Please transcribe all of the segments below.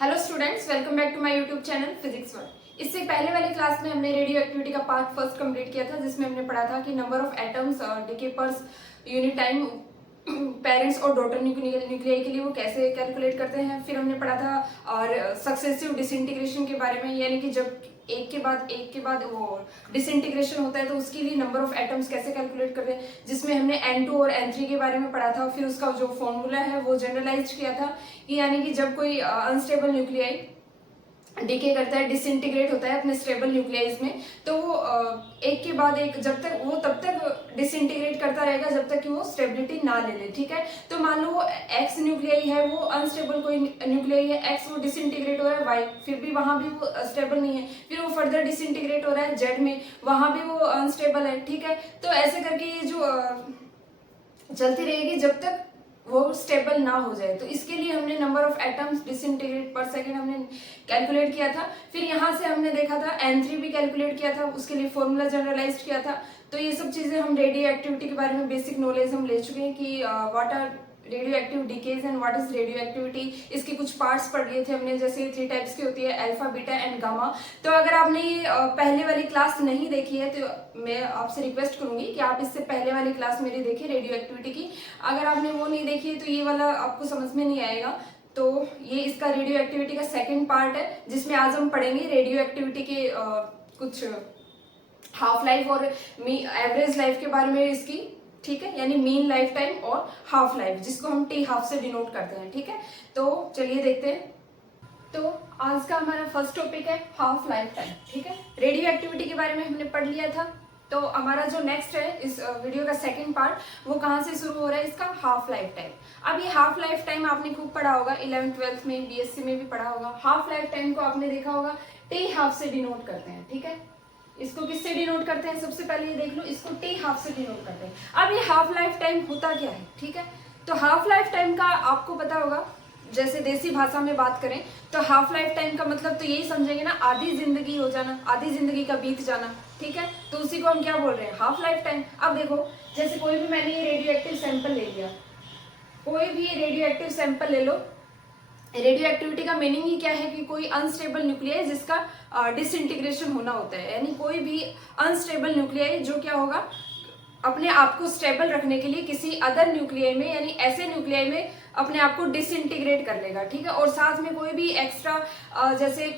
Hello students, welcome back to my YouTube channel physics world. इससे पहले वाली class में हमने रेडियो एक्टिविटी का पार्ट फर्स्ट कंप्लीट किया था, जिसमें हमने पढ़ा था कि नंबर ऑफ एटम्स डीके पर यूनिट टाइम पेरेंट्स और डॉटर न्यूक्लियाई के लिए वो कैसे कैलकुलेट करते हैं। फिर हमने पढ़ा था और सक्सेसिव डिसइंटीग्रेशन के बारे में, यानी कि जब एक के बाद वो डिसइंटीग्रेशन होता है तो उसके लिए नंबर ऑफ एटम्स कैसे कैलकुलेट करते हैं, जिसमें हमने N2 और N3 के बारे में पढ़ा था। फिर उसका जो फॉर्मूला है वो जनरलाइज किया था कि यानी कि जब कोई अनस्टेबल न्यूक्लियाई डीके करता है, डिसइंटीग्रेट होता है अपने स्टेबल न्यूक्लियाइज में, तो वो एक के बाद एक जब तक वो तब तक डिसइंटीग्रेट करता रहेगा जब तक कि वो स्टेबिलिटी ना ले ले। ठीक है, तो मान लो वो एक्स न्यूक्लियाई है, वो अनस्टेबल कोई न्यूक्लियाई है, एक्स वो डिसइंटीग्रेट हो रहा है वाई, फिर भी वहां भी वो स्टेबल नहीं है, फिर वो फर्दर डिसइंटीग्रेट हो रहा है जेड में, वहां भी वो अनस्टेबल है। ठीक है, तो ऐसे करके ये जो चलती रहेगी जब तक वो स्टेबल ना हो जाए। तो इसके लिए हमने नंबर ऑफ एटम्स डिसइंटीग्रेट पर सेकंड हमने कैलकुलेट किया था। फिर यहाँ से हमने देखा था N3 भी कैलकुलेट किया था, उसके लिए फॉर्मूला जनरलाइज किया था। तो ये सब चीजें हम रेडियो एक्टिविटी के बारे में बेसिक नॉलेज हम ले चुके हैं कि what are radioactive decays and what is radioactivity. इसके कुछ पार्ट्स पढ़ लिए थे हमने, जैसे 3 टाइप्स की होती है, अल्फा, बीटा एंड गामा। तो अगर आपने ये पहले वाली क्लास नहीं देखी है तो मैं आपसे रिक्वेस्ट करूंगी कि आप इससे पहले वाली क्लास मेरी देखें रेडियो एक्टिविटी की। अगर आपने वो नहीं देखी है तो ये वाला आपको समझ में नहीं आएगा। तो ये इसका रेडियो एक्टिविटी का सेकेंड पार्ट है, जिसमें आज हम पढ़ेंगे रेडियो एक्टिविटी के कुछ हाफ लाइफ और एवरेज लाइफ के बारे में इसकी। ठीक है, यानी मीन लाइफ टाइम और हाफ लाइफ, जिसको हम टी हाफ से डिनोट करते हैं। ठीक है, तो चलिए देखते हैं। तो आज का हमारा फर्स्ट टॉपिक है हाफ लाइफ टाइम। ठीक है, रेडियो एक्टिविटी के बारे में हमने पढ़ लिया था। तो हमारा जो नेक्स्ट है इस वीडियो का सेकंड पार्ट, वो कहाँ से शुरू हो रहा है, इसका हाफ लाइफ टाइम। अब ये हाफ लाइफ टाइम आपने खूब पढ़ा होगा, 11th-12th में, बीएससी में भी पढ़ा होगा। हाफ लाइफ टाइम को आपने देखा होगा टी हाफ से डिनोट करते हैं। ठीक है, इसको किससे डिनोट करते हैं, सबसे पहले ये देख लो, इसको टी हाफ से डिनोट करते हैं। अब ये हाफ लाइफ टाइम होता क्या है। ठीक है, तो हाफ लाइफ टाइम का आपको पता होगा, जैसे देसी भाषा में बात करें तो हाफ लाइफ टाइम का मतलब तो यही समझेंगे ना, आधी जिंदगी हो जाना, आधी जिंदगी का बीत जाना। ठीक है, तो उसी को हम क्या बोल रहे हैं, हाफ लाइफ टाइम। अब देखो, जैसे कोई भी मैंने ये रेडियो एक्टिव सैंपल ले लिया, कोई भी रेडियो एक्टिव सैंपल ले लो। रेडियो एक्टिविटी का मीनिंग ही क्या है कि कोई अनस्टेबल न्यूक्लियाई जिसका डिसइंटीग्रेशन होना होता है, यानी कोई भी अनस्टेबल न्यूक्लियाई जो क्या होगा, अपने आप को स्टेबल रखने के लिए किसी अदर न्यूक्लियाई में, यानी ऐसे न्यूक्लियाई में अपने आप को डिसइंटीग्रेट कर लेगा। ठीक है, और साथ में कोई भी एक्स्ट्रा जैसे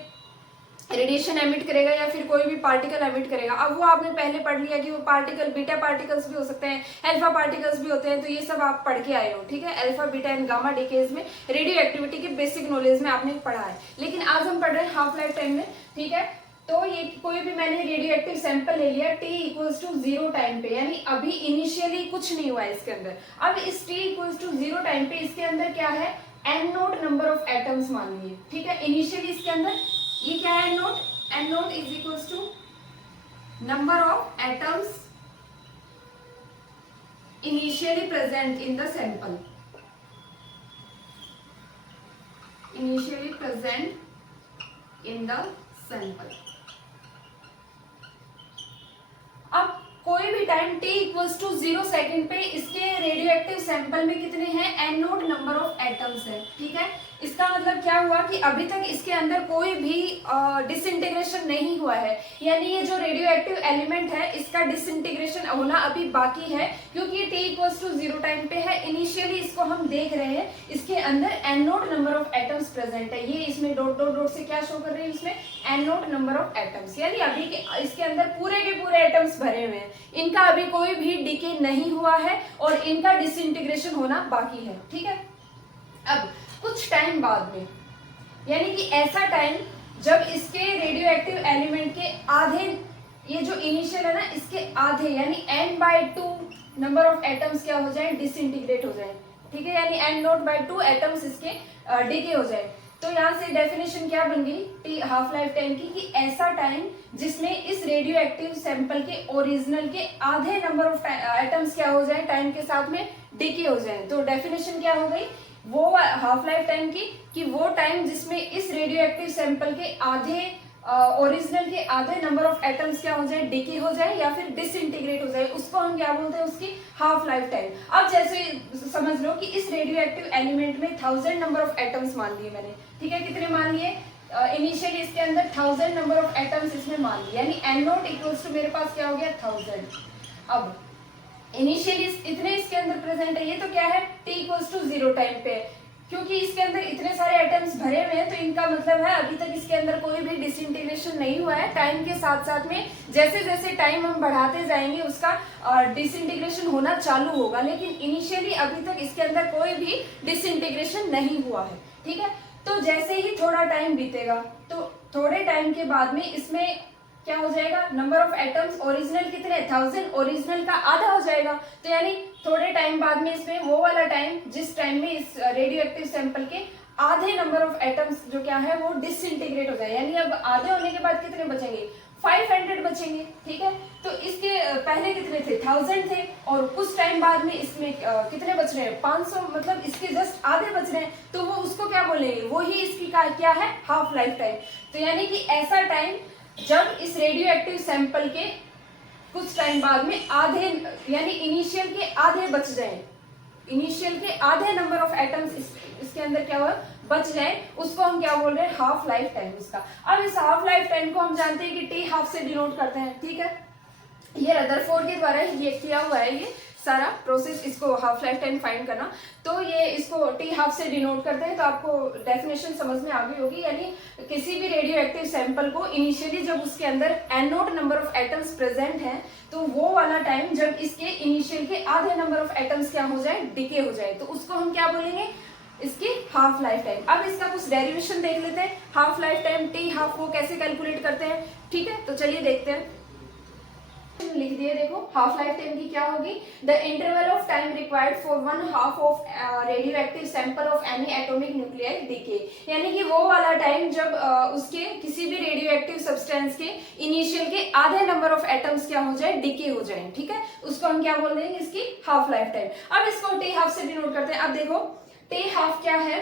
रेडिएशन एमिट करेगा या फिर कोई भी पार्टिकल एमिट करेगा। अब वो आपने पहले पढ़ लिया कि वो पार्टिकल बीटा पार्टिकल्स भी हो सकते हैं, अल्फा पार्टिकल्स भी होते हैं, तो ये सब आप पढ़ के आए हो। ठीक है, alpha, beta and gamma decays में रेडियो एक्टिविटी के बेसिक नॉलेज में आपने पढ़ा है। लेकिन आज हम पढ़ रहे हैं हाफ लाइफ टाइम में। ठीक है, तो ये कोई भी मैंने रेडियो एक्टिव सैंपल ले लिया t इक्वल्स टू 0 टाइम पे, यानी अभी इनिशियली कुछ नहीं हुआ है इसके अंदर। अब इस t इक्वल्स टू 0 टाइम पे इसके अंदर क्या है, n naught number of atoms मान लीजिए। ठीक है, इनिशियली इसके अंदर ये क्या है, n naught is equals to number of atoms initially present in the sample, initially present in the sample. अब कोई भी time t equals to 0 second पे इसके रेडियो एक्टिव सैंपल में कितने हैं, n naught number of atoms है। ठीक है, इसका मतलब क्या हुआ कि अभी तक इसके अंदर कोई भी डिसइंटीग्रेशन नहीं हुआ है, यानी ये जो रेडियो एक्टिव एलिमेंट है इसका डिसइंटीग्रेशन होना अभी बाकी है, क्योंकि ये t इक्वल्स टू 0 टाइम पे है। इनिशियली इसको हम देख रहे हैं, इसके अंदर n naught number of atoms present है। ये इसमें डॉट डॉट डॉट से क्या शो कर रहे हैं, इसमें n naught number of atoms, यानी अभी के इसके अंदर पूरे के पूरे एटम्स भरे हुए हैं, इनका अभी कोई भी डीके नहीं हुआ है और इनका डिसइंटीग्रेशन होना बाकी है। ठीक है, अब कुछ टाइम बाद में, यानी कि ऐसा टाइम जब इसके रेडियो एक्टिव एलिमेंट के आधे, ये जो इनिशियल है ना, इसके आधे यानी n/2 नंबर ऑफ एटम्स क्या हो जाए, डिसइंटीग्रेट हो जाए। ठीक है, यानी n0/2 एटम्स इसके डीके हो जाए। तो यहाँ से डेफिनेशन क्या बन गई टी हाफ लाइफ टाइम की, कि ऐसा टाइम जिसमें इस रेडियो एक्टिव सैंपल के ओरिजिनल के आधे नंबर ऑफ एटम्स क्या हो जाए, टाइम के साथ में डीके हो जाए। तो डेफिनेशन क्या हो गई वो हाफ लाइफ टाइम की, कि वो टाइम जिसमें इस रेडियो एक्टिव सैंपल के आधे ओरिजिनल के आधे नंबर ऑफ एटम्स क्या हो जाए, डिके हो जाए या फिर डिसइंटीग्रेट हो जाए, उसको हम क्या बोलते हैं, उसकी हाफ लाइफ टाइम। अब जैसे समझ लो कि इस रेडियो एक्टिव एलिमेंट में 1000 नंबर ऑफ एटम्स मान लिए मैंने, ठीक है, कितने मान लिए, इनिशियली इसके अंदर 1000 नंबर ऑफ एटम्स इसमें मान लिए, यानी एन नॉट इक्वल्स टू मेरे पास क्या हो गया 1000। अब इनिशियली इतने इसके अंदर प्रेजेंट है, ये तो क्या है t इक्वल्स टू 0 टाइम पे, क्योंकि इसके अंदर इतने सारे एटम्स भरे हुए हैं तो इनका मतलब है अभी तक इसके अंदर कोई भी डिसइंटीग्रेशन नहीं हुआ है। टाइम के साथ साथ में जैसे जैसे टाइम हम बढ़ाते जाएंगे उसका डिसइंटीग्रेशन होना चालू होगा, लेकिन इनिशियली अभी तक इसके अंदर कोई भी डिसइंटीग्रेशन नहीं हुआ है, ठीक है। तो जैसे ही थोड़ा टाइम बीतेगा तो थोड़े टाइम के बाद में इसमें क्या हो जाएगा, नंबर ऑफ एटम्स ओरिजिनल कितने 1000, ओरिजिनल का आधा हो जाएगा, तो यानी थोड़े टाइम बाद में इसमें वो वाला टाइम जिस टाइम में इस रेडियो एक्टिव सैंपल के आधे नंबर ऑफ एटम्स जो क्या है वो डिसइंटीग्रेट हो जाए, यानी अब आधे होने के बाद कितने बचेंगे 500 बचेंगे, ठीक है। तो इसके पहले कितने थे 1000 थे, और कुछ टाइम बाद में इसमें कितने बच रहे हैं 500, मतलब इसके जस्ट आधे बच रहे हैं, तो वो उसको क्या बोलेंगे, वो ही इसकी क्या है हाफ लाइफ टाइम। तो यानी कि ऐसा टाइम जब इस रेडियो एक्टिव सैंपल के कुछ टाइम बाद में आधे, यानी इनिशियल के आधे बच जाए, इनिशियल के आधे नंबर ऑफ एटम्स इसके अंदर क्या हुआ बच जाए, उसको हम क्या बोल रहे हैं हाफ लाइफ टाइम उसका। अब इस हाफ लाइफ टाइम को हम जानते हैं कि टी हाफ से डिनोट करते हैं, ठीक है, ये रदरफोर्ड के द्वारा ये किया हुआ है ये सारा प्रोसेस, इसको हाफ लाइफ टाइम फाइंड करना। तो ये इसको टी हाफ से डिनोट करते हैं, तो आपको डेफिनेशन समझ में आ गई होगी, यानी किसी भी रेडियो एक्टिव सैंपल को इनिशियली जब उसके अंदर N naught number of atoms present हैं, तो वो वाला टाइम जब इसके इनिशियल के आधे नंबर ऑफ एटम्स क्या हो जाए, डिके हो जाए, तो उसको हम क्या बोलेंगे, इसकी हाफ लाइफ टाइम। अब इसका कुछ डेरिवेशन देख लेते हैं, half life time T half वो कैसे कैलकुलेट करते हैं, ठीक है, तो चलिए देखते हैं। लिख दिए, देखो हाफ लाइफ टाइम की क्या होगी, the interval of time required for 1/2 of radioactive sample of any atomic nuclear decay, यानी कि वो वाला टाइम जब उसके किसी भी रेडियो एक्टिव सब्सटेंस के इनिशियल के आधे नंबर ऑफ एटम्स क्या हो जाए, डीके हो जाए, ठीक है, उसको हम क्या बोल देंगे, इसकी हाफ लाइफ टाइम। अब इसको टी हाफ से डिनोट करते हैं। अब देखो टी हाफ क्या है,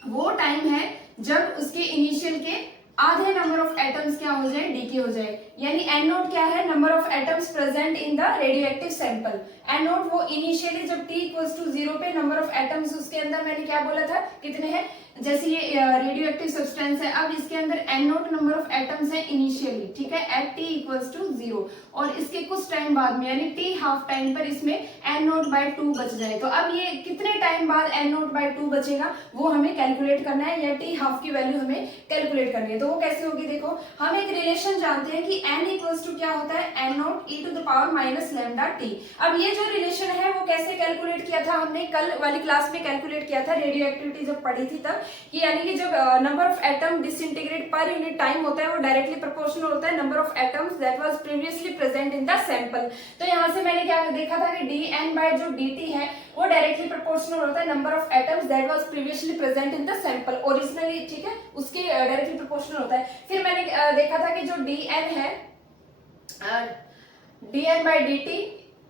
वो टाइम है जब उसके इनिशियल के आधे नंबर ऑफ एटम्स क्या हो जाए, डीके हो जाए, यानी एन नोट क्या है, number of atoms present in the radioactive sample. N naught वो इनिशियली जब टी इक्वल्स टू 0 पे नंबर ऑफ एटम्स उसके अंदर मैंने क्या बोला था कितने हैं, जैसे ये रेडियोएक्टिव सब्सटेंस है, अब इसके अंदर N naught number of atoms है इनिशियली, ठीक है, एट टी इक्वल्स टू 0, और इसके कुछ टाइम बाद में यानी टी हाफ टाइम पर इसमें एन नोट बाय 2 बच जाए। तो अब ये कितने टाइम बाद एन नोट बाय 2 बचेगा वो हमें कैलकुलेट करना है, या टी हाफ की वैल्यू हमें कैलकुलेट करनी है। तो वो कैसे होगी, देखो हम एक रिलेशन जानते हैं कि एन इक्वल्स टू क्या होता है, N naught E to the power minus lambda T. अब ये जो रिलेशन है वो कैसे कैलकुलेट किया था हमने, कल वाली क्लास में कैलकुलेट किया था, रेडियो एक्टिविटी जब पढ़ी थी तब, कि यानी कि जब नंबर ऑफ एटम डिसइंटीग्रेट पर यूनिट टाइम होता है वो डायरेक्टली प्रोपोर्शनल होता है number of atoms that was previously present in the sample. तो यहाँ से मैंने क्या देखा था कि डी एन बाय जो डी टी है वो डायरेक्टली प्रोपोर्शनल होता है number of atoms that was previously present in the sample, originally, ठीक है, उसके डायरेक्टली प्रोपोर्शनल होता है। फिर मैंने देखा था कि जो डी एन है, D N by D T,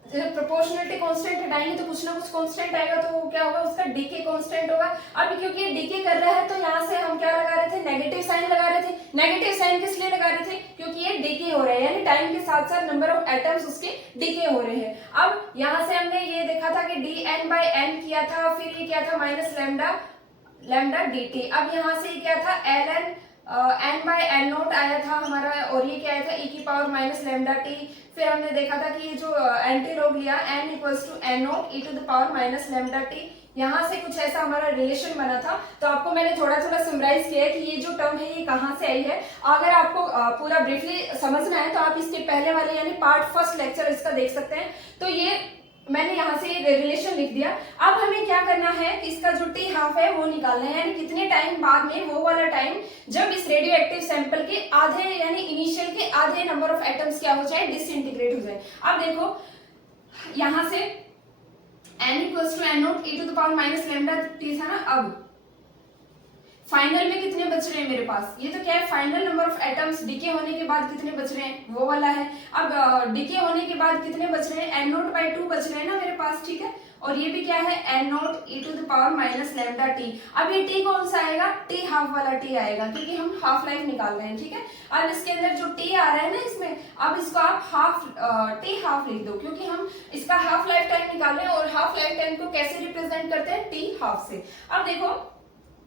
proportionality constant हटाएंगे तो कुछ ना कुछ कांस्टेंट आएगा, तो वो क्या होगा, उसका डीके कांस्टेंट होगा। अब क्योंकि ये डीके कर रहा है तो यहाँ से हम क्या लगा रहे थे, नेगेटिव साइन लगा रहे थे। नेगेटिव साइन किस लिए लगा रहे थे, क्योंकि ये डीके हो रहा है, यानी टाइम के साथ साथ नंबर ऑफ एटम्स उसके डीके हो रहे हैं। अब यहाँ से हमने ये देखा था कि डी एन बाई एन किया था, फिर ये क्या था माइनस लैम्डा डी टी। अब यहाँ से क्या था L N N by N naught आया था हमारा, और ये क्या आया था ई की पावर माइनस लैम्डा टी। फिर हमने देखा था कि ये जो एंटी लॉग लिया N equals to N naught E to the power minus lambda T, यहाँ से कुछ ऐसा हमारा रिलेशन बना था। तो आपको मैंने थोड़ा थोड़ा समराइज किया है कि ये जो टर्म है ये कहाँ से आई है। अगर आपको पूरा ब्रीफली समझना है तो आप इसके पहले वाले यानी पार्ट फर्स्ट लेक्चर इसका देख सकते हैं। तो ये मैंने यहाँ से रिलेशन लिख दिया। अब हमें क्या करना है कि इसका जो टी हाफ है वो निकालना है, यानी कितने टाइम बाद में वो वाला टाइम जब इस रेडियो एक्टिव सैंपल के आधे यानी इनिशियल के आधे नंबर ऑफ एटम्स क्या हो जाए, डिसइंटीग्रेट हो जाए। अब देखो यहाँ से n equals to N naught E to the power minus lambda T था ना। अब फाइनल में कितने बच रहे हैं मेरे पास, ये तो क्या है final number of atoms decay होने के बाद कितने बच रहे हैं वो वाला है। अब डीके होने के बाद कितने बच रहे हैं, एन नोट बाई 2 बच रहे हैं ना मेरे पास, ठीक है। और ये भी क्या है n naught e to the power minus lambda T. अब ये t कौन सा आएगा, t हाफ वाला t आएगा, क्योंकि हम हाफ लाइफ निकाल रहे हैं, ठीक है। अब इसके अंदर जो t आ रहा है ना इसमें, अब इसको आप हाफ t हाफ लिख दो, क्योंकि हम इसका हाफ लाइफ टाइम निकाल रहे हैं और हाफ लाइफ टाइम को कैसे रिप्रेजेंट करते हैं, t हाफ से। अब देखो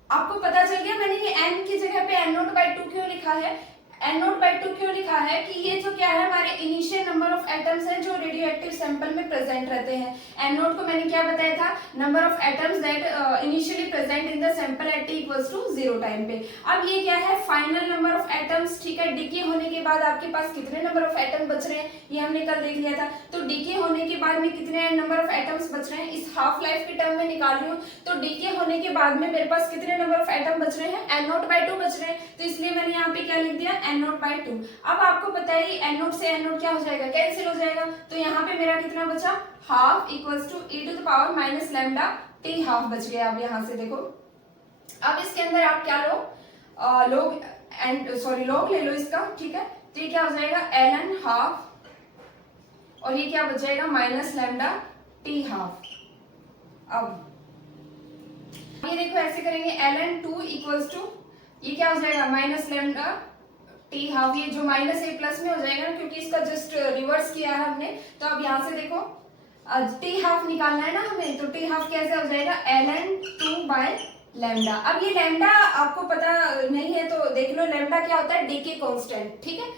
आपको पता चल गया मैंने ये n की जगह पे n नॉट बाई 2 क्यों लिखा है, n नॉट बाई 2 क्यों लिखा है कि ये जो क्या है हमारे इनिशियल नंबर ऑफ एटम्स हैं जो रेडियो एक्टिव सैंपल में प्रेजेंट रहते हैं। n नॉट को मैंने क्या बताया था, number of atoms that initially present in the sample at t equals to 0 time पे। अब ये क्या है फाइनल नंबर ऑफ एटम्स, ठीक है। डीके होने के बाद आपके पास कितने नंबर ऑफ एटम बच रहे हैं ये हमने कल देख लिया था। तो डीके होने के बाद में कितने नंबर ऑफ एटम्स बच रहे हैं इस हाफ लाइफ के टर्म में निकाल रही हूँ। तो डीके होने के बाद में मेरे पास कितने नंबर ऑफ एटम बच रहे हैं, n नॉट बाई 2 बच रहे हैं, तो इसलिए मैंने यहाँ पे क्या लिख दिया, n नॉट बाई 2। अब आपको पता है n नॉट से n नॉट क्या हो जाएगा, कैंसिल हो जाएगा। तो यहाँ पे मेरा कितना बचा, half equals to e to the power minus lambda t half बच गया। अब यहाँ से देखो, अब इसके अंदर आप क्या लो, लॉग एंड सॉरी लॉग ले लो इसका, ठीक है। तो ये क्या हो जाएगा ln हाफ और ये क्या बच जाएगा माइनस लेमडा t हाफ। अब ये देखो ऐसे करेंगे ln 2 इक्वल्स टू ये क्या हो जाएगा माइनस लेमडा टी हाफ, ये जो माइनस ए प्लस में हो जाएगा ना, क्योंकि इसका जस्ट रिवर्स किया है हमने। तो अब यहाँ से देखो टी हाफ निकालना है ना हमें, तो टी हाफ कैसे हो जाएगा ln 2 बाय लेमडा। अब ये लेमडा आपको पता नहीं है तो देख लो, लेमडा क्या होता है, डीके कांस्टेंट, ठीक है।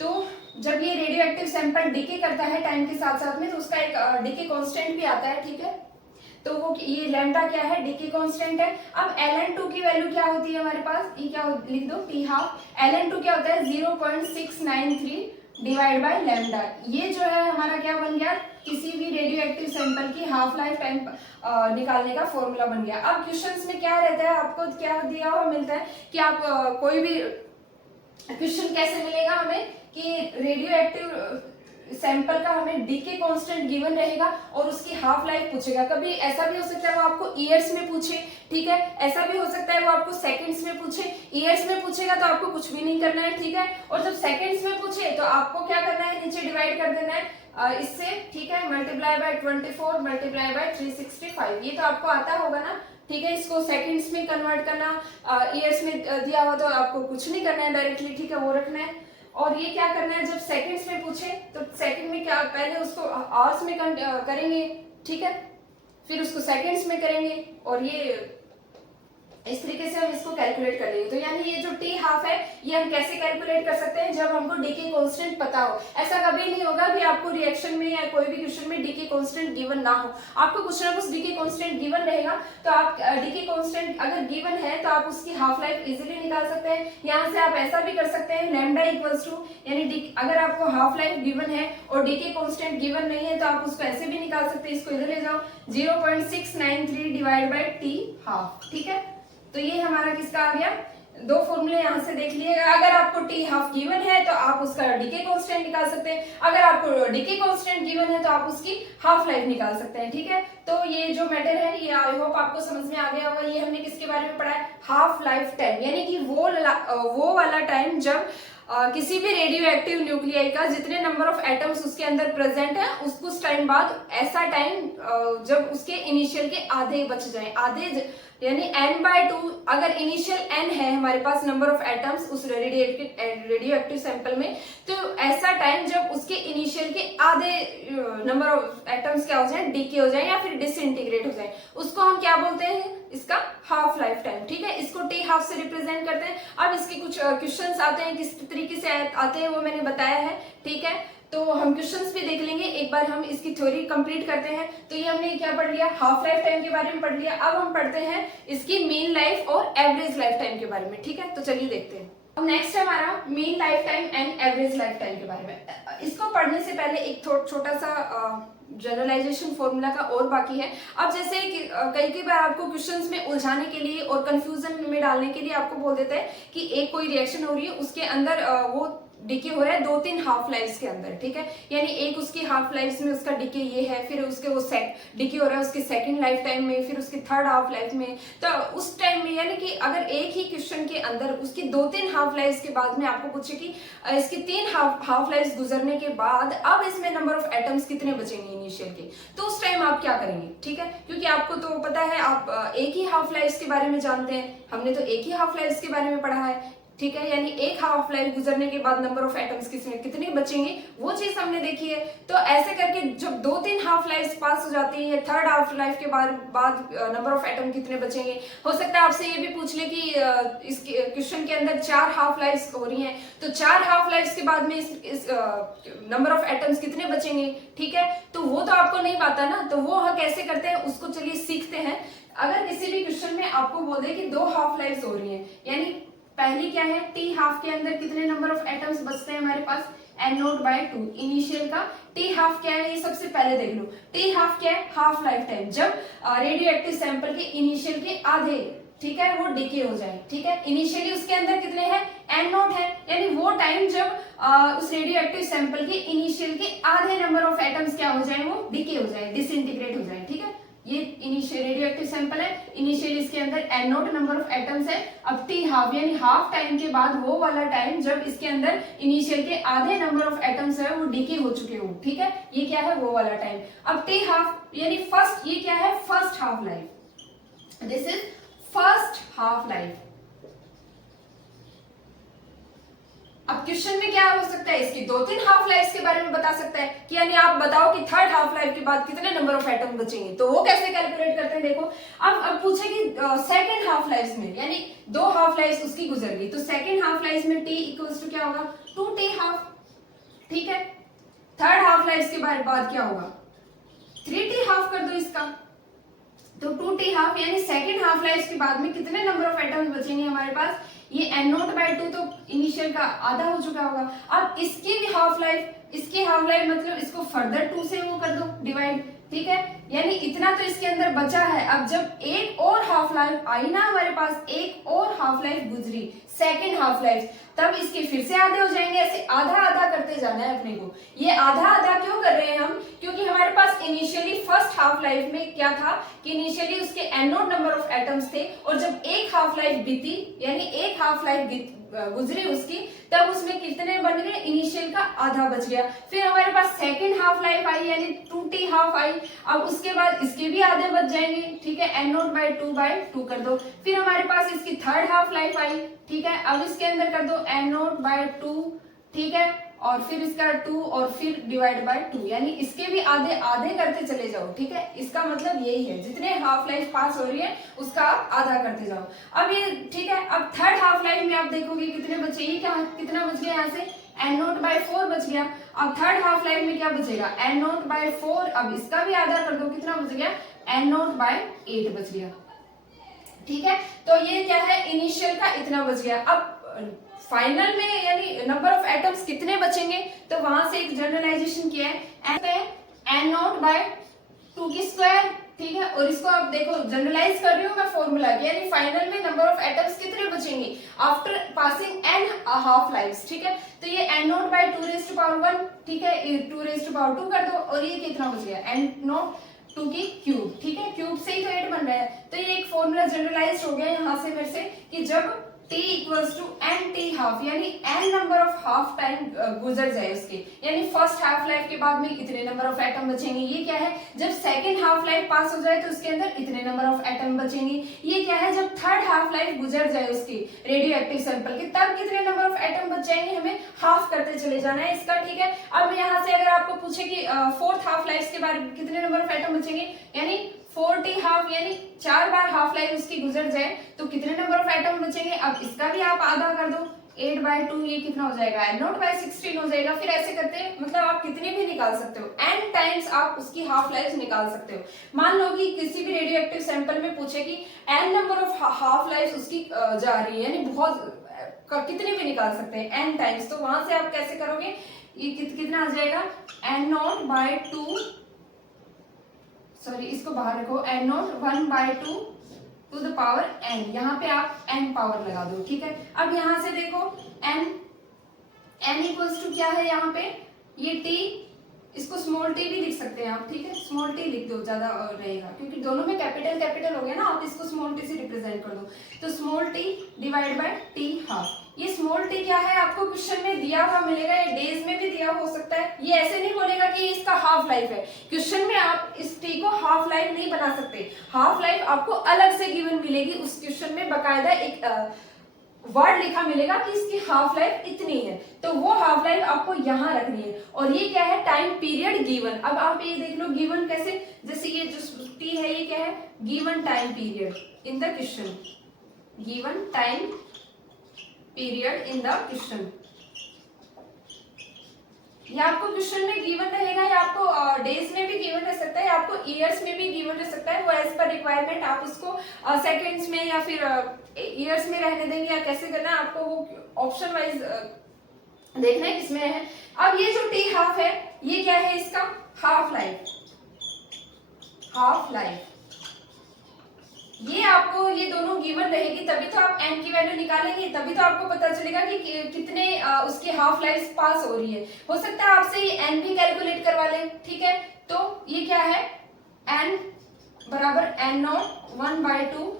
तो जब ये रेडियो एक्टिव सैंपल डीके करता है टाइम के साथ साथ में, तो उसका एक डीके कांस्टेंट भी आता है, ठीक है। तो वो ये लैम्डा क्या है, डीके कांस्टेंट है। अब ln 2 की वैल्यू क्या होती है हमारे पास, ये क्या लिख दो टी हाफ। ln 2 क्या होता है 0.693 डिवाइड बाय लैम्डा। ये जो है हमारा क्या बन गया, किसी भी रेडियो एक्टिव सैंपल की हाफ लाइफ टाइम निकालने का फॉर्मूला बन गया। अब क्वेश्चंस में क्या रहता है, आपको क्या दिया हुआ मिलता है कि आप कोई भी क्वेश्चन कैसे मिलेगा हमें कि रेडियो एक्टिव सैंपल का हमें डीके कांस्टेंट गिवन रहेगा और उसकी हाफ लाइफ पूछेगा। कभी ऐसा भी हो सकता है वो आपको ईयर्स में पूछे, ठीक है। ऐसा भी हो सकता है वो आपको सेकंड्स में पूछे। ईयर्स में पूछेगा तो आपको कुछ भी नहीं करना है, ठीक है। और जब सेकंड्स में पूछे तो आपको क्या करना है, नीचे डिवाइड कर देना है इससे, ठीक है। मल्टीप्लाई बाय 24 मल्टीप्लाई बाय 365, ये तो आपको आता होगा ना, ठीक है। इसको सेकंड्स में कन्वर्ट करना, ईयर्स में दिया हुआ तो आपको कुछ नहीं करना है डायरेक्टली, ठीक है, वो रखना है। और ये क्या करना है, जब सेकंड्स में पूछे तो सेकंड में क्या, पहले उसको आवर्स में करेंगे, ठीक है, फिर उसको सेकंड्स में करेंगे और ये इस तरीके से हम इसको कैलकुलेट कर लेंगे। तो यानी ये जो टी हाफ है ये हम कैसे कैलकुलेट कर सकते हैं, जब हमको डीके कांस्टेंट पता हो। ऐसा कभी नहीं होगा कि आपको रिएक्शन में या कोई भी क्वेश्चन में डीके कांस्टेंट गिवन ना हो, आपको कुछ ना कुछ डीके कांस्टेंट गिवन रहेगा। तो आप डीके कांस्टेंट अगर गिवन है तो आप उसकी हाफ लाइफ इजीली निकाल सकते हैं। यहाँ से आप ऐसा भी कर सकते हैं, लैम्डा इक्वल्स टू, यानी अगर आपको हाफ लाइफ गिवन है और डीके कांस्टेंट गिवन नहीं है तो आप उसको ऐसे भी निकाल सकते हैं, इसको इधर ले जाओ, 0.693 डिवाइड बाय टी हाफ, ठीक है। तो ये हमारा किसका आ गया, दो फॉर्मूले यहाँ से देख लिए। अगर आपको टी हाफ गिवन है तो आप उसका डीके कांस्टेंट निकाल सकते हैं, अगर आपको डीके कांस्टेंट गिवन है तो आप उसकी हाफ लाइफ निकाल सकते हैं, ठीक है। तो ये जो मैटर है ये आई होप आपको समझ में आ गया होगा। ये हमने किसके बारे में पढ़ा है, हाफ लाइफ टाइम, यानी कि वो वाला टाइम जब किसी भी रेडियो एक्टिव न्यूक्लियाई का जितने नंबर ऑफ एटम्स उसके अंदर प्रेजेंट है उसको उस टाइम बाद, ऐसा टाइम जब उसके इनिशियल के आधे बच जाए, आधे यानी n/2, अगर इनिशियल n है हमारे पास नंबर ऑफ एटम्स उस रेडियो एक्टिव सैंपल में, तो ऐसा टाइम जब उसके इनिशियल के आधे नंबर ऑफ एटम्स क्या हो जाए, डीके हो जाए या फिर डिसइंटीग्रेट हो जाए, उसको हम क्या बोलते हैं, इसका हाफ लाइफ टाइम, ठीक है। इसको टी हाफ से रिप्रेजेंट करते हैं। अब इसके कुछ क्वेश्चंस आते हैं, किस तरीके से आते हैं वो मैंने बताया है, ठीक है। तो हम क्वेश्चंस भी देख लेंगे, एक बार हम इसकी थ्योरी कंप्लीट करते हैं। तो ये हमने क्या पढ़ लिया, हाफ लाइफ टाइम के बारे में पढ़ लिया। अब हम पढ़ते हैं इसकी मीन लाइफ और एवरेज लाइफ टाइम के बारे में, ठीक है। तो चलिए देखते हैं। अब नेक्स्ट है हमारा mean life time and average life time के बारे में। इसको पढ़ने से पहले एक छोटा सा जनरलाइजेशन फॉर्मूला का और बाकी है। अब जैसे कई बार आपको क्वेश्चंस में उलझाने के लिए और कंफ्यूजन में डालने के लिए आपको बोल देते हैं कि एक कोई रिएक्शन हो रही है, उसके अंदर वो डिके हो रहा है 2-3 हाफ लाइफ के अंदर, ठीक है। यानी एक उसकी हाफ लाइफ में उसका डिके ये है, फिर उसके वो डिके हो रहा है उसके सेकंड लाइफ टाइम में, फिर उसके थर्ड हाफ लाइफ में। तो उस टाइम में यानी कि अगर एक ही क्वेश्चन के अंदर उसकी 2-3 हाफ लाइफ के बाद में आपको पूछे कि इसकी 3 हाफ लाइफ गुजरने के बाद अब इसमें नंबर ऑफ एटम्स कितने बचेंगे इनिशियल के, तो उस टाइम आप क्या करेंगे, ठीक है। क्योंकि आपको तो पता है, आप एक ही हाफ लाइफ के बारे में जानते हैं, हमने तो एक ही हाफ लाइफ के बारे में पढ़ा है, ठीक है। यानी एक हाफ लाइफ गुजरने के बाद नंबर ऑफ एटम्स कितने बचेंगे वो चीज हमने देखी है। तो ऐसे करके जब 2-3 हाफ लाइफ पास हो जाती है, थर्ड हाफ लाइफ के बाद नंबर ऑफ एटम कितने बचेंगे। हो सकता है आपसे ये भी पूछ ले कि इस क्वेश्चन के अंदर 4 हाफ लाइफ हो रही हैं, तो 4 हाफ लाइफ के बाद में इस नंबर ऑफ एटम्स कितने बचेंगे, ठीक है। तो वो तो आपको नहीं पता ना, तो वो कैसे करते हैं उसको चलिए सीखते हैं। अगर किसी भी क्वेश्चन में आपको बोल दे कि 2 हाफ लाइफ हो रही है, यानी पहली क्या है, टी हाफ के अंदर कितने नंबर ऑफ एटम्स बचते हैं हमारे पास, n0/2 इनिशियल का। टी हाफ क्या है ये सबसे पहले देख लो। टी हाफ क्या है, हाफ लाइफ टाइम, जब रेडियो एक्टिव सैंपल के इनिशियल के आधे, ठीक है, वो डिके हो जाए, ठीक है। इनिशियली उसके अंदर कितने हैं, n0 है, यानी वो टाइम जब उस रेडियो एक्टिव सैंपल के इनिशियल के आधे नंबर ऑफ एटम्स क्या हो जाए, वो डिके हो जाए, डिसइंटीग्रेट हो जाए, ठीक है। ये इनिशियल रेडियो एक्टिव सैंपल है, इनिशियल इसके अंदर n0 नंबर ऑफ एटम्स है। अब टी हाफ यानी हाफ टाइम के बाद वो वाला टाइम जब इसके अंदर इनिशियल के आधे नंबर ऑफ एटम्स है वो डिके हो चुके हो, ठीक है। ये क्या है, वो वाला टाइम। अब टी हाफ यानी फर्स्ट, ये क्या है, first half life, this is first half life. अब क्वेश्चन में क्या हो सकता है, इसकी 2-3 हाफ लाइफ के बारे में बता सकता है कि यानी आप बताओ कि थर्ड हाफ लाइफ के बाद कितने नंबर ऑफ एटम बचेंगे, तो वो कैसे कैलकुलेट करते हैं देखो। अब पूछे कि सेकंड हाफ लाइफ में, यानी 2 हाफ लाइफ उसकी गुजर गई, तो सेकंड हाफ लाइफ में टी इक्वल्स टू क्या होगा, 2t हाफ, ठीक है। थर्ड हाफ लाइफ के बाद क्या होगा, 3t हाफ कर दो इसका, तो 2t हाफ यानी सेकंड हाफ लाइफ के बाद में कितने नंबर ऑफ एटम्स बचेंगे हमारे पास, ये n0/2 तो इनिशियल का आधा हो चुका होगा। अब इसकी भी हाफ लाइफ, इसकी हाफ लाइफ मतलब इसको फर्दर 2 से वो कर दो डिवाइड, ठीक है। यानी इतना तो इसके अंदर बचा है। अब जब एक और हाफ लाइफ आई ना हमारे पास, एक और हाफ लाइफ गुजरी, सेकंड हाफ लाइफ, तब इसके फिर से आधे हो जाएंगे। ऐसे आधा आधा करते जाना है अपने को। ये आधा आधा क्यों कर रहे हैं हम, क्योंकि हमारे पास इनिशियली फर्स्ट हाफ लाइफ में क्या था कि इनिशियली उसके n0 नंबर ऑफ एटम्स थे, और जब एक हाफ लाइफ बीती यानी एक हाफ लाइफ गुजरी उसकी, तब उसमें कितने बन गए, इनिशियल का आधा बच गया। फिर हमारे पास सेकंड हाफ लाइफ आई यानी 2t हाफ आई। अब उसके बाद इसके भी आधे बच जाएंगे, ठीक है, n0/2/2 कर दो। फिर हमारे पास इसकी थर्ड हाफ लाइफ आई, ठीक है। अब इसके अंदर कर दो n0/2, ठीक है, और फिर इसका 2 और फिर डिवाइड बाय 2, यानी इसके भी आधे आधे करते चले जाओ, ठीक है। इसका मतलब यही है, जितने हाफ लाइफ पास हो रही है उसका आप आधा करते जाओ। अब ये ठीक है। अब थर्ड हाफ लाइफ में आप देखोगे कितने बचे, ये क्या कितना बच गया, यहाँ से n0/4 बच गया। अब थर्ड हाफ लाइफ में क्या बचेगा, n0/4, अब इसका भी आधा कर दो, कितना बच गया, n0/8 बच गया, ठीक है। तो ये क्या है, इनिशियल का इतना बच गया। अब फाइनल में यानी नंबर ऑफ एटम्स कितने बचेंगे, तो वहां से एक जनरलाइजेशन किया है n0/2 की स्क्वायर, ठीक है। और इसको आप देखो जनरलाइज कर रही हूँ मैं फॉर्मूला, यानी फाइनल में नंबर ऑफ एटम्स कितने बचेंगे after passing n half lifes, ठीक है। तो ये n0/2⁻1, ठीक है, 2⁻2 कर दो, और ये कितना बच गया, n0 की क्यूब, ठीक है। क्यूब से ही तो 8 बन रहा है। तो ये एक फॉर्मूला जनरलाइज हो गया यहाँ से मेरे से कि जब t equals to n t half, यानी n number of half time गुजर जाए उसके, यानी फर्स्ट हाफ लाइफ के बाद में इतने नंबर ऑफ एटम बचेंगे। ये क्या है, जब सेकंड हाफ लाइफ पास हो जाए तो उसके अंदर इतने नंबर ऑफ एटम बचेंगे। ये क्या है, जब थर्ड हाफ लाइफ गुजर जाए उसकी रेडियो एक्टिव सैंपल के, तब कितने नंबर ऑफ एटम बच जाएंगे, हमें हाफ करते चले जाना है इसका, ठीक है। अब यहाँ से अगर आपको पूछे कि फोर्थ हाफ लाइफ के बाद कितने नंबर ऑफ एटम बचेंगे, यानी 4t हाफ, यानी 4 बार हाफ लाइफ उसकी गुजर जाए तो कितने नंबर ऑफ एटम बचेंगे। अब इसका भी आप आधा कर दो, 8/2, ये कितना हो जाएगा, n0/16 हो जाएगा। फिर ऐसे करते मतलब आप कितने भी निकाल सकते हो, n टाइम्स आप उसकी हाफ लाइफ निकाल सकते हो। मान लो कि किसी भी रेडियो एक्टिव सैंपल में पूछे कि n number of half life उसकी जा रही है, यानी बहुत कितने भी निकाल सकते हैं n टाइम्स, तो वहां से आप कैसे करोगे, ये कितना आ जाएगा, n0/2, सॉरी इसको बाहर रखो, n0 1/2 to the power n, यहाँ पे आप n पावर लगा दो, ठीक है। अब यहाँ से देखो n n इक्वल्स टू क्या है यहाँ पे, ये t, इसको स्मॉल t भी लिख सकते हैं आप, ठीक है, स्मॉल t लिख दो, ज्यादा रहेगा क्योंकि दोनों में कैपिटल कैपिटल हो गया ना, आप इसको स्मॉल t से रिप्रेजेंट कर दो, तो small t divide by t half. ये स्मॉल t क्या है आपको क्वेश्चन में दिया हुआ मिलेगा, ये डेज में भी दिया हो सकता है, ये ऐसे नहीं बोलेगा कि इसका हाफ लाइफ है, क्वेश्चन में आप इस t को हाफ लाइफ नहीं बना सकते, हाफ लाइफ आपको अलग से गिवन मिलेगी, उस क्वेश्चन में बकायदा एक वर्ड लिखा मिलेगा कि इसकी हाफ लाइफ इतनी है, तो वो हाफ लाइफ आपको यहाँ रखनी है। और ये क्या है, टाइम पीरियड गिवन। अब आप ये देख लो गिवन कैसे, जैसे ये जो टी है ये क्या है, given time period in the question, given time period in the question. या आपको क्वेश्चन में गिवन रहेगा, या आपको डेज में भी गिवन रह सकता है, आपको ईयर्स में भी गिवन रह सकता है, वो एज पर रिक्वायरमेंट आप उसको सेकेंड्स में या फिर ईयर्स में रहने देंगे, या कैसे करना है आपको वो ऑप्शन वाइज देखना है किसमें है। अब ये जो टी हाफ है ये क्या है, इसका हाफ लाइफ, हाफ लाइफ ये आपको ये दोनों गिवन रहेगी, तभी तो आप n की वैल्यू निकालेंगे, तभी तो आपको पता चलेगा कि कितने उसकी हाफ लाइफ पास हो रही है। हो सकता है आपसे ये n भी कैलकुलेट करवा ले, ठीक है, तो ये क्या है, n बराबर n0 1/2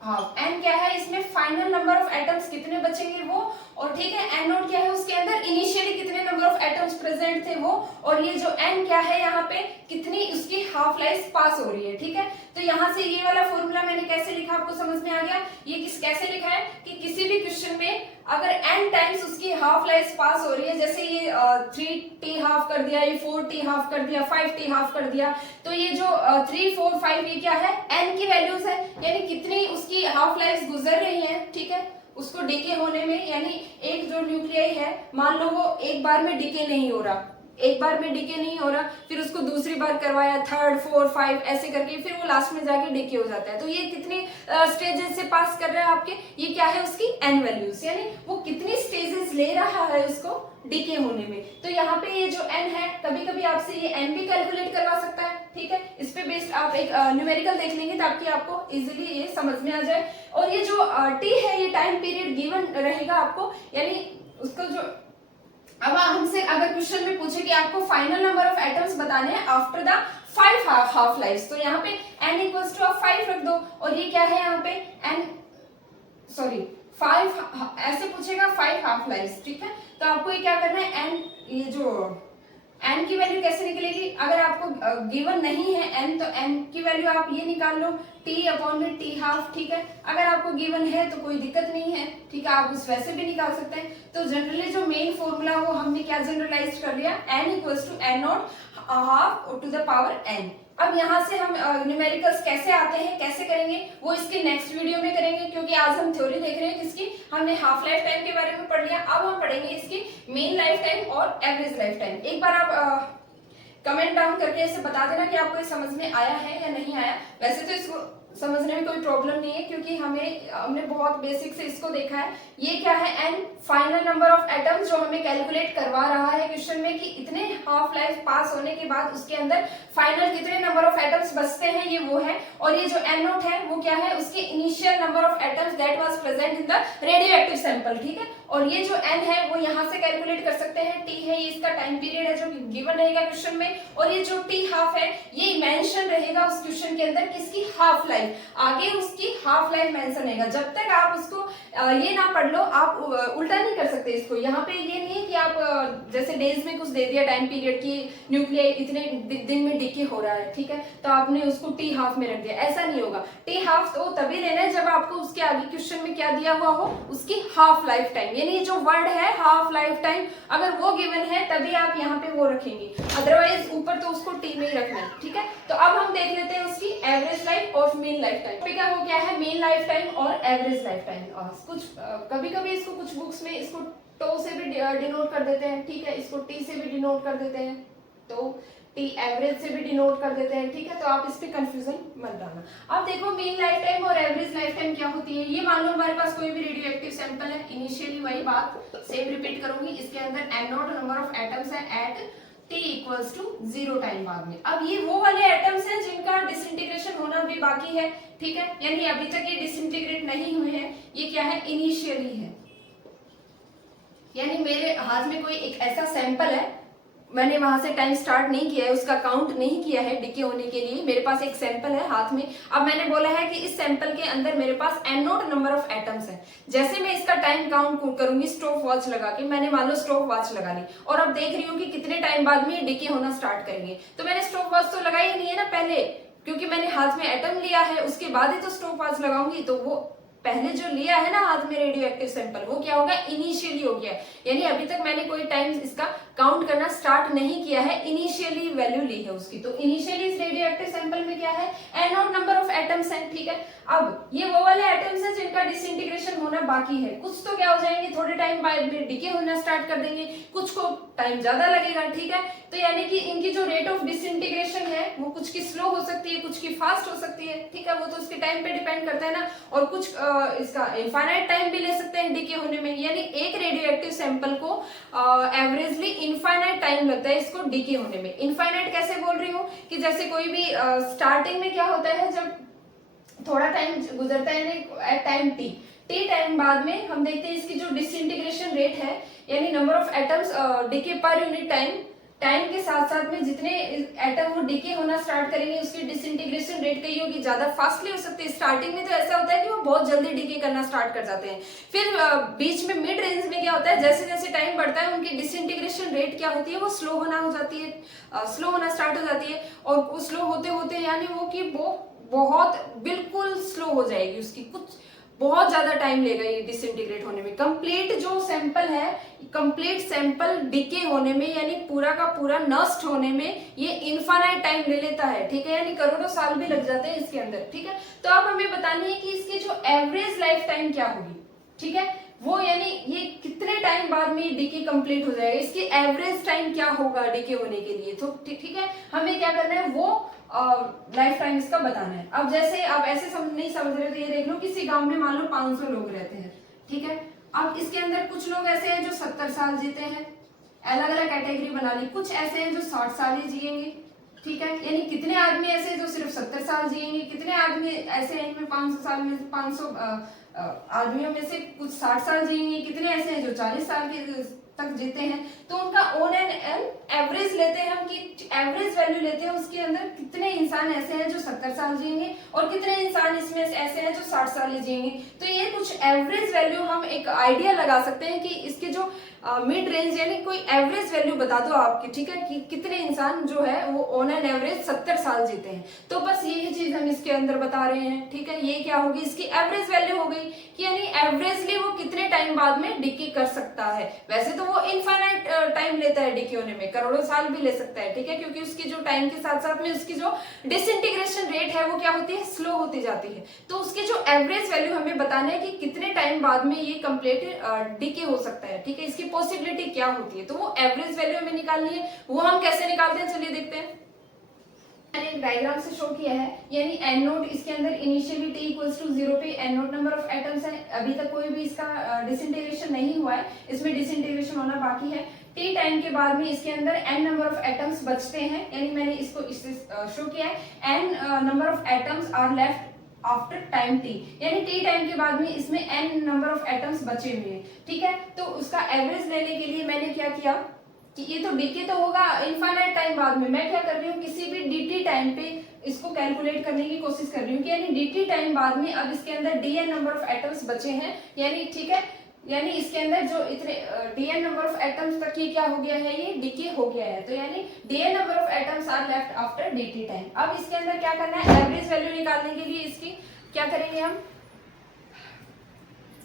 हाफ। n क्या है, इसमें फाइनल नंबर ऑफ एटम्स कितने बचेंगे वो, और ठीक है n0 क्या है, उसके अंदर इनिशियली कितने नंबर ऑफ एटम्स प्रेजेंट थे वो, और ये जो n क्या है यहाँ पे कितनी उसकी हाफ लाइफ पास हो रही है, ठीक है। तो यहाँ से ये वाला फॉर्मूला मैंने कैसे लिखा आपको समझ में आ गया, ये कैसे लिखा है कि किसी भी क्वेश्चन में अगर n टाइम्स उसकी हाफ लाइफ पास हो रही है, जैसे ये 3t हाफ कर दिया, ये 4t हाफ कर दिया, 5t हाफ कर दिया, तो ये जो 3 4 5 ये क्या है, n की वैल्यूज है, यानी कितनी उसकी हाफ लाइफ गुजर रही है, ठीक है, उसको डिके होने में, यानी एक जो न्यूक्लियाई है मान लो वो एक बार में डिके नहीं हो रहा, एक बार में डिके नहीं हो रहा, फिर उसको दूसरी बार करवाया, 3rd 4 5 ऐसे करके, फिर वो लास्ट में जाके डिके हो जाता है, तो ये कितनी स्टेजेस से पास कर रहा है आपके, ये क्या है उसकी n वैल्यूज, यानी वो कितनी स्टेजेस ले रहा है उसको डिके होने में। तो यहाँ पे ये जो n है, कभी कभी आपसे ये n भी कैलकुलेट करवा सकता है, ठीक है, इस पे बेस्ड आप एक न्यूमेरिकल देख लेंगे ताकि आपको इजीली ये समझ में आ जाए। और ये जो t है ये टाइम पीरियड गिवन रहेगा आपको, यानी उसका जो, अब हमसे अगर क्वेश्चन में पूछे कि आपको फाइनल नंबर ऑफ एटम्स बताने हैं आफ्टर द 5 हाफ लाइफ, तो यहाँ पे n इक्वल्स टू आप 5 रख दो, और ये क्या है यहाँ पे n 5 ऐसे पूछेगा 5 हाफ लाइफ, ठीक है, तो आपको ये क्या करना है, n ये जो n की वैल्यू कैसे निकलेगी, अगर आपको गिवन नहीं है n तो n की वैल्यू आप ये निकाल लो t अपॉन में t हाफ, ठीक है, अगर आपको गिवन है तो कोई दिक्कत नहीं है, ठीक है, आप उस वैसे भी निकाल सकते हैं। तो जनरली जो मेन फॉर्मूला वो हमने क्या जनरलाइज कर लिया, n equals to n0 half to the power n। अब यहाँ से हम न्यूमेरिकल्स कैसे आते हैं, कैसे करेंगे, वो इसके नेक्स्ट वीडियो में करेंगे, क्योंकि आज हम थ्योरी देख रहे हैं किसकी, हमने हाफ लाइफ टाइम के बारे में पढ़ लिया, अब हम पढ़ेंगे इसकी मेन लाइफ टाइम और एवरेज लाइफ टाइम। एक बार आप कमेंट डाउन करके ऐसे बता देना कि आपको ये समझ में आया है या नहीं आया। वैसे तो इसको समझने में कोई प्रॉब्लम नहीं है, क्योंकि हमने बहुत बेसिक से इसको देखा है। ये क्या है, n final number of atoms जो हमें कैलकुलेट करवा रहा है क्वेश्चन में कि इतने हाफ लाइफ पास होने के बाद उसके अंदर फाइनल कितने नंबर ऑफ एटम्स बचते हैं, ये वो है। और ये जो n0 है वो क्या है, उसके initial number of atoms that was present in the radioactive sample, ठीक है। और ये जो n है वो यहाँ से कैलकुलेट कर सकते हैं, t है ये इसका टाइम पीरियड है जो गिवन रहेगा क्वेश्चन में, और ये जो t हाफ है ये मेंशन रहेगा उस क्वेश्चन के अंदर कि इसकी हाफ लाइफ, आगे उसकी हाफ लाइफ मेंशन रहेगा। जब तक आप उसको ये ना पढ़ लो, आप उल्टा नहीं कर सकते इसको। यहाँ पे ये नहीं है कि आप जैसे डेज में कुछ दे दिया टाइम पीरियड की न्यूक्लियाई इतने दिन में डिके हो रहा है, ठीक है, तो आपने उसको टी हाफ में रख दिया, ऐसा नहीं होगा। टी हाफ तो तभी लेना है जब आपको उसके आगे क्वेश्चन में क्या दिया हुआ हो, उसकी हाफ लाइफ टाइम, यानी जो वर्ड है हाफ लाइफ टाइम अगर वो गिवन है तभी आप यहाँ पे वो रखेंगे, अदरवाइज ऊपर तो उसको टी में ही रखना है, ठीक है। तो अब हम देख लेते हैं उसकी एवरेज लाइफ और मेन लाइफ टाइम। वो क्या है, मेन लाइफ टाइम और एवरेज लाइफ टाइम। कुछ कभी कभी इसको कुछ बुक्स में इसको टो से भी डिनोट कर देते हैं, ठीक है, इसको टी से भी डिनोट कर देते हैं, तो टी एवरेज से भी डिनोट कर देते हैं, ठीक है, तो आप इस पे कंफ्यूजन मत डालना। अब देखो मेन लाइफ टाइम और एवरेज लाइफ टाइम क्या होती है। ये मान लो हमारे पास कोई भी रेडियोएक्टिव सैंपल है, इनिशियली वही बात सेम रिपीट करूंगी, इसके अंदर n0 नंबर ऑफ एटम्स है at t equals to 0 time बाद में। अब ये वो वाले एटम्स हैं जिनका डिसइंटीग्रेशन होना भी बाकी है, ठीक है, यानी अभी तक ये डिसइंटीग्रेट नहीं हुए हैं, ये क्या है, इनिशियली है, यानी मेरे हाथ में कोई एक ऐसा सैंपल है, मैंने वहां से टाइम स्टार्ट नहीं किया है, उसका काउंट नहीं किया है डिके होने के लिए, मेरे पास एक सैंपल है हाथ में। अब मैंने बोला है कि इस सैंपल के अंदर मेरे पास n not number of atoms है। जैसे मैं इसका टाइम काउंट करूंगी स्टॉप वॉच लगा के, मैंने मान लो स्टॉप वॉच लगा ली और अब देख रही हूँ कि कितने टाइम बाद में डिके होना स्टार्ट करेंगे। तो मैंने स्टॉप वॉच तो लगाई नहीं है ना पहले, क्योंकि मैंने हाथ में एटम लिया है, उसके बाद ही तो स्टॉप वॉच लगाऊंगी। तो वो पहले जो लिया है ना हाथ में रेडियो एक्टिव सैंपल, वो क्या होगा, इनिशियली हो गया, यानी अभी तक मैंने कोई टाइम इसका काउंट करना स्टार्ट नहीं किया है, इनिशियली वैल्यू ली है उसकी। तो इनिशियली इस रेडियो एक्टिव सैंपल में क्या है, n not number of atoms है, ठीक है। अब ये वो वाले एटम्स हैं जिनका डिसइंटीग्रेशन होना बाकी है, कुछ तो क्या हो जाएंगे थोड़े टाइम बाद में डिके होना स्टार्ट कर देंगे, कुछ को टाइम ज्यादा लगेगा, ठीक है। तो यानी कि इनकी जो रेट ऑफ डिसइंटीग्रेशन है वो कुछ की स्लो हो सकती है, कुछ की फास्ट हो सकती है, ठीक है, वो तो उसके टाइम पे डिपेंड करता है ना। और कुछ इसका इनफाइनाइट टाइम भी ले सकते हैं डिके होने में, यानी एक रेडियो एक्टिव सैंपल को एवरेजली इनफाइनाइट टाइम लगता है इसको डिके होने में। इनफाइनाइट कैसे बोल रही हूँ कि जैसे कोई भी स्टार्टिंग में क्या होता है, जब थोड़ा टाइम गुजरता है एट टाइम टी टाइम बाद में हम देखते हैं इसकी जो डिसइंटीग्रेशन रेट है, यानी नंबर ऑफ एटम्स डिके पर यूनिट टाइम के साथ साथ में जितने एटम वो डिके होना स्टार्ट करेंगे उसकी डिसइंटीग्रेशन रेट कही होगी ज्यादा फास्टली हो सकती है। स्टार्टिंग में तो ऐसा होता है कि वो बहुत जल्दी डिके करना स्टार्ट कर जाते हैं, फिर बीच में मिड रेंज में क्या होता है, जैसे जैसे टाइम बढ़ता है उनकी डिसइंटीग्रेशन रेट क्या होती है, वो स्लो होना हो जाती है, स्लो होना स्टार्ट हो जाती है। और स्लो होते होते यानी वो बहुत बिल्कुल स्लो हो जाएगी, उसकी कुछ बहुत ज्यादा टाइम लेगा ये डिसइंटीग्रेट होने में। कंप्लीट जो सैंपल है, कंप्लीट सैंपल डिके होने में यानी पूरा का पूरा नष्ट होने में ये इनफाइनाइट टाइम ले लेता है, ठीक है, यानी करोड़ों साल भी लग जाते हैं इसके अंदर, ठीक है। तो अब हमें बतानी है कि इसकी जो एवरेज लाइफ टाइम क्या होगी, ठीक है, वो यानी ये कितने टाइम बाद में डिके कंप्लीट हो जाएगा, इसकी एवरेज टाइम क्या होगा डिके होने के लिए। तो ठीक है, हमें क्या करना है, वो लाइफ टाइम इसका बताना है। अब जैसे आप ऐसे नहीं समझ रहे तो ये देख लो, किसी गांव में मान लो 500 लोग रहते हैं, ठीक है। अब इसके अंदर कुछ लोग ऐसे हैं जो 70 साल जीते हैं, अलग अलग कैटेगरी बना ली, कुछ ऐसे हैं जो 60 साल ही जिएंगे, ठीक है, यानी कितने आदमी ऐसे हैं जो सिर्फ 70 साल जिएंगे, कितने आदमी ऐसे हैं इनमें 500 साल में 500 आदमियों में से कुछ 60 साल जिएंगे, कितने ऐसे हैं जो 40 साल के तक जीते हैं। तो उनका ऑन एन एवरेज लेते हैं हम, कि एवरेज वैल्यू लेते हैं उसके अंदर कितने इंसान ऐसे हैं जो 70 साल जिएंगे और कितने इंसान इसमें ऐसे हैं जो 60 साल जिएंगे। तो ये कुछ एवरेज वैल्यू हम एक आइडिया लगा सकते हैं कि इसके जो मिड रेंज यानी कोई एवरेज वैल्यू बता दो आपकी, ठीक है, कि कितने इंसान जो है वो ऑन एन एवरेज 70 साल जीते हैं। तो बस यही चीज हम इसके अंदर बता रहे हैं, ठीक है, ये क्या होगी, इसकी एवरेज वैल्यू हो गई कि यानी एवरेजली वो कितने टाइम बाद में डिके कर सकता है। वैसे तो वो इनफाइनाइट टाइम लेता है डिके होने में, करोड़ों साल भी ले सकता है, ठीक है, क्योंकि उसकी जो टाइम के साथ साथ में उसकी जो डिसइंटीग्रेशन रेट है वो क्या होती है, स्लो होती जाती है। तो उसकी जो एवरेज वैल्यू हमें बताना है कि कितने टाइम बाद में ये कंप्लीट डिके हो सकता है, ठीक है, इसकी पॉसिबिलिटी क्या होती है। तो वो एवरेज वैल्यू हमें निकालनी है, वो हम कैसे निकालते हैं चलिए देखते हैं। मैंने एक डायग्राम से शो किया है, यानी एन नोट इसके अंदर इनिशियली टी इक्वल्स टू 0 पे N naught number of atoms है, अभी तक कोई भी इसका डिसइंटीग्रेशन नहीं हुआ है, इसमें डिसइंटीग्रेशन होना बाकी है। टी टाइम के बाद में इसके अंदर एन नंबर ऑफ एटम्स बचते हैं, यानी मैंने इसको इससे शो किया है, N number of atoms are left after time T, यानी टी टाइम के बाद में इसमें एन नंबर ऑफ एटम्स बचे हुए हैं, ठीक है। तो उसका एवरेज लेने के लिए मैंने क्या किया कि ये तो डीके तो होगा इनफाइनाइट टाइम बाद में, मैं क्या कर रही हूँ किसी भी dt टाइम पे इसको कैलकुलेट करने की कोशिश कर रही हूँ कि यानी dt टाइम बाद में अब इसके अंदर dn नंबर ऑफ एटम्स बचे हैं, यानी ठीक है, यानी इसके अंदर जो इतने dn नंबर ऑफ एटम्स तक ये क्या हो गया है, ये डीके हो गया है। तो यानी dn number of atoms are left after dt time. अब इसके अंदर क्या करना है, एवरेज वैल्यू निकालने के लिए इसकी क्या करेंगे, हम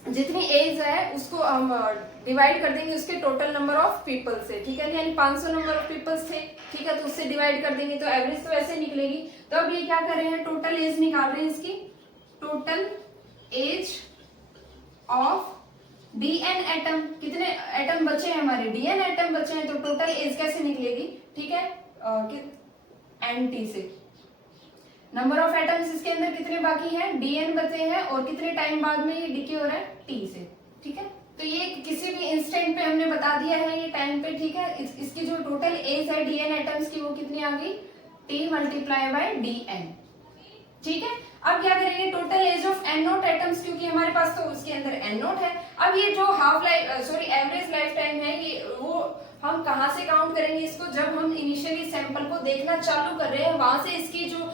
जितनी एज है उसको हम डिवाइड कर देंगे उसके टोटल नंबर ऑफ पीपल से, ठीक है, यानी 500 नंबर ऑफ पीपल्स थे, ठीक है, तो उससे डिवाइड कर देंगे तो एवरेज तो ऐसे निकलेगी। तो अब ये क्या कर रहे हैं, टोटल एज निकाल रहे हैं इसकी, total age of dn atom, कितने एटम बचे हैं हमारे, dn एटम बचे हैं, तो टोटल एज कैसे निकलेगी, ठीक है, nt से नंबर ऑफ एटम्स इसके अंदर कितने बाकी हैं, dn बचे हैं और कितने टाइम बाद में ये डिके हो रहा है, t से, ठीक है। तो ये किसी भी इंस्टेंट पे हमने बता दिया है ये टाइम पे, ठीक है। इसकी जो टोटल एज है dn एटम्स की वो कितनी आ गई, t मल्टीप्लाई बाय dn, ठीक है। अब क्या करेंगे, total age of n naught atoms, क्योंकि हमारे पास तो उसके अंदर एन नोट है। अब ये जो half life sorry average life time है, ये वो हम कहाँ से काउंट करेंगे इसको, जब हम इनिशियली सैंपल को देखना चालू कर रहे हैं वहां से इसकी जो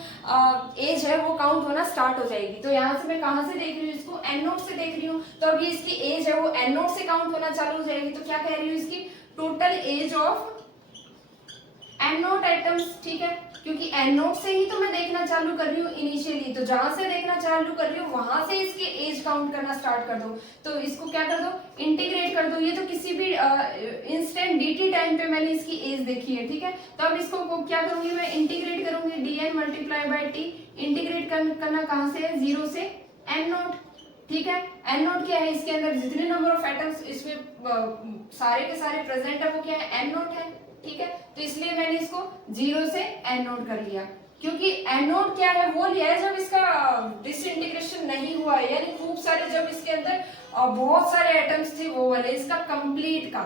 एज है वो काउंट होना स्टार्ट हो जाएगी। तो यहाँ से मैं कहाँ से देख रही हूँ इसको, एन नोट से देख रही हूँ, तो अब ये इसकी एज है वो एन नोट से काउंट होना चालू हो जाएगी। तो क्या कह रही हूँ, इसकी total age of N naught items, ठीक है, क्योंकि एन नोट से ही तो मैं देखना चालू कर रही हूँ इनिशियली, तो जहां से देखना चालू कर रही हूँ वहां से इसकी एज काउंट करना स्टार्ट कर दो। तो इसको क्या कर दो, इंटीग्रेट कर दो। ये तो किसी भी इंस्टेंट dt टाइम पे मैंने इसकी एज देखी है, ठीक है। तो अब इसको क्या करूंगी मैं, इंटीग्रेट करूंगी, dn multiply by T. Integrate करना कहां से है, 0 से एन नोट, ठीक है। एन नोट क्या है, इसके अंदर जितने नंबर ऑफ एटम्स इसमें सारे के सारे प्रेजेंट है वो क्या है, एन नोट है, ठीक है। तो इसलिए मैंने इसको 0 से एन नोट कर लिया, क्योंकि एन नोट क्या है, वो लिया है जब इसका डिसइंटीग्रेशन नहीं हुआ है, यानी खूब सारे जब इसके अंदर बहुत सारे एटम्स थे वो वाले, इसका कंप्लीट का,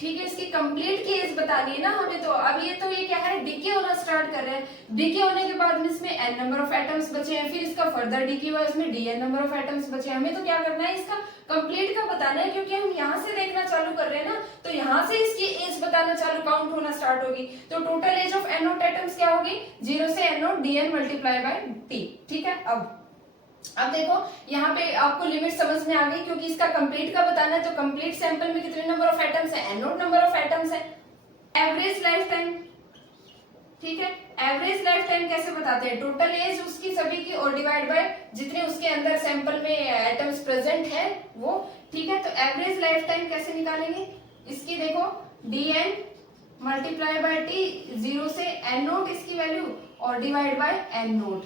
ठीक है। इसकी कंप्लीट की एज बतानी है ना हमें। तो अब ये क्या है, डीके होना स्टार्ट कर रहे हैं। डीके होने के बाद में इसमें एन नंबर ऑफ एटम्स बचे हैं, फिर इसका फर्दर डीके हुआ, इसमें डीएन नंबर ऑफ एटम्स बचे हैं। हमें तो क्या करना है, इसका कंप्लीट का बताना है, क्योंकि हम यहाँ से देखना चालू कर रहे हैं ना, तो यहाँ से इसकी एज बताना चालू, काउंट होना स्टार्ट होगी। तो total age of N naught atoms क्या होगी, 0 से N naught DN multiply by T, ठीक है। अब देखो यहाँ पे आपको लिमिट समझ में आ गई, क्योंकि इसका कंप्लीट का बताना है, तो कंप्लीट सैंपल में कितने नंबर ऑफ एटम्स है, N naught number of atoms है। एवरेज लाइफ टाइम, ठीक है, एवरेज लाइफ टाइम कैसे बताते हैं, टोटल एज उसकी सभी की और डिवाइड बाय जितने उसके अंदर सैंपल में एटम्स प्रेजेंट है वो, ठीक है। तो एवरेज लाइफ टाइम कैसे निकालेंगे, इसकी देखो dn मल्टीप्लाई बाय टी, 0 से एन नोट इसकी वैल्यू और डिवाइड बाय एन नोट,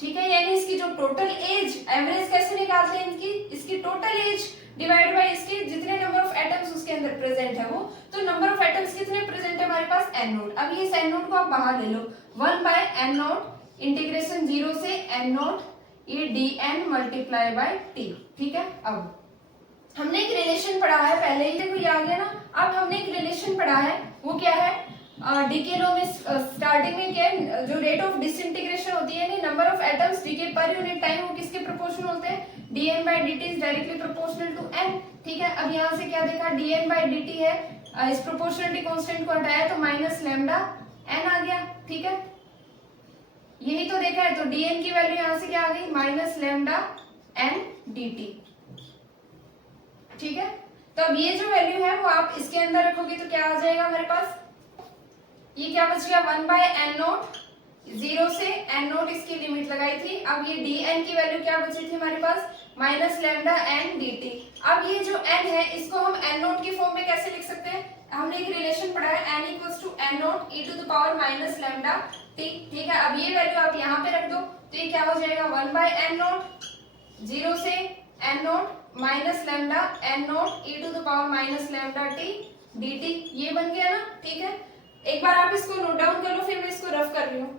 ठीक है। यानी इसकी जो टोटल एज, एवरेज कैसे निकालते हैं इसकी टोटल एज डिवाइड बाय इसके जितने नंबर ऑफ एटम्स उसके अंदर प्रेजेंट है वो, तो नंबर ऑफ एटम्स कितने प्रेजेंट है हमारे पास, एन नोट। अब ये एन नोट को आप बाहर ले लो, 1 बाय एन नोट इंटीग्रेशन 0 से एन नोट, ये dn मल्टीप्लाई बाय टी, ठीक है। अब हमने एक रिलेशन पढ़ा है पहले ही, देखो ये आ गया ना। अब हमने एक रिलेशन पढ़ा है, वो क्या है, डीके लॉ में स्टार्टिंग में क्या है, जो रेट ऑफ डिसइंटीग्रेशन होती है, यानी नंबर ऑफ एटम्स डीके पर यूनिट टाइम, वो किसके प्रोपोर्शनल होते हैं, dn by dt is directly proportional to n, ठीक है। अब यहाँ से क्या देखा, dn बाय dt है, इस प्रोपोर्शनलिटी कांस्टेंट को हटाया तो माइनस लैम्डा n आ गया, ठीक है। यही तो देखा है, तो dn की वैल्यू यहाँ से क्या आ गई, माइनस लैम्डा n dt, ठीक है। तो अब ये जो वैल्यू है वो आप इसके अंदर रखोगे तो क्या आ जाएगा हमारे पास, ये क्या बच गया, 1 बाय एन नोट, 0 से एन नोट इसकी लिमिट लगाई थी। अब ये dn की वैल्यू क्या बची थी हमारे पास, माइनस लैम्डा n dt। अब ये जो n है इसको हम n नोट की फॉर्म में कैसे लिख सकते हैं, हमने एक रिलेशन पढ़ा है, n equals to n naught e to the power minus lambda t, ठीक है। अब ये वैल्यू आप यहाँ पे रख दो, तो ये क्या हो जाएगा, 1 बाय एन नोट, 0 से N naught minus lambda N naught e to the power minus lambda t dt, ये बन गया ना, ठीक है। एक बार आप इसको नोट डाउन कर लो, फिर मैं इसको रफ कर रही हूँ,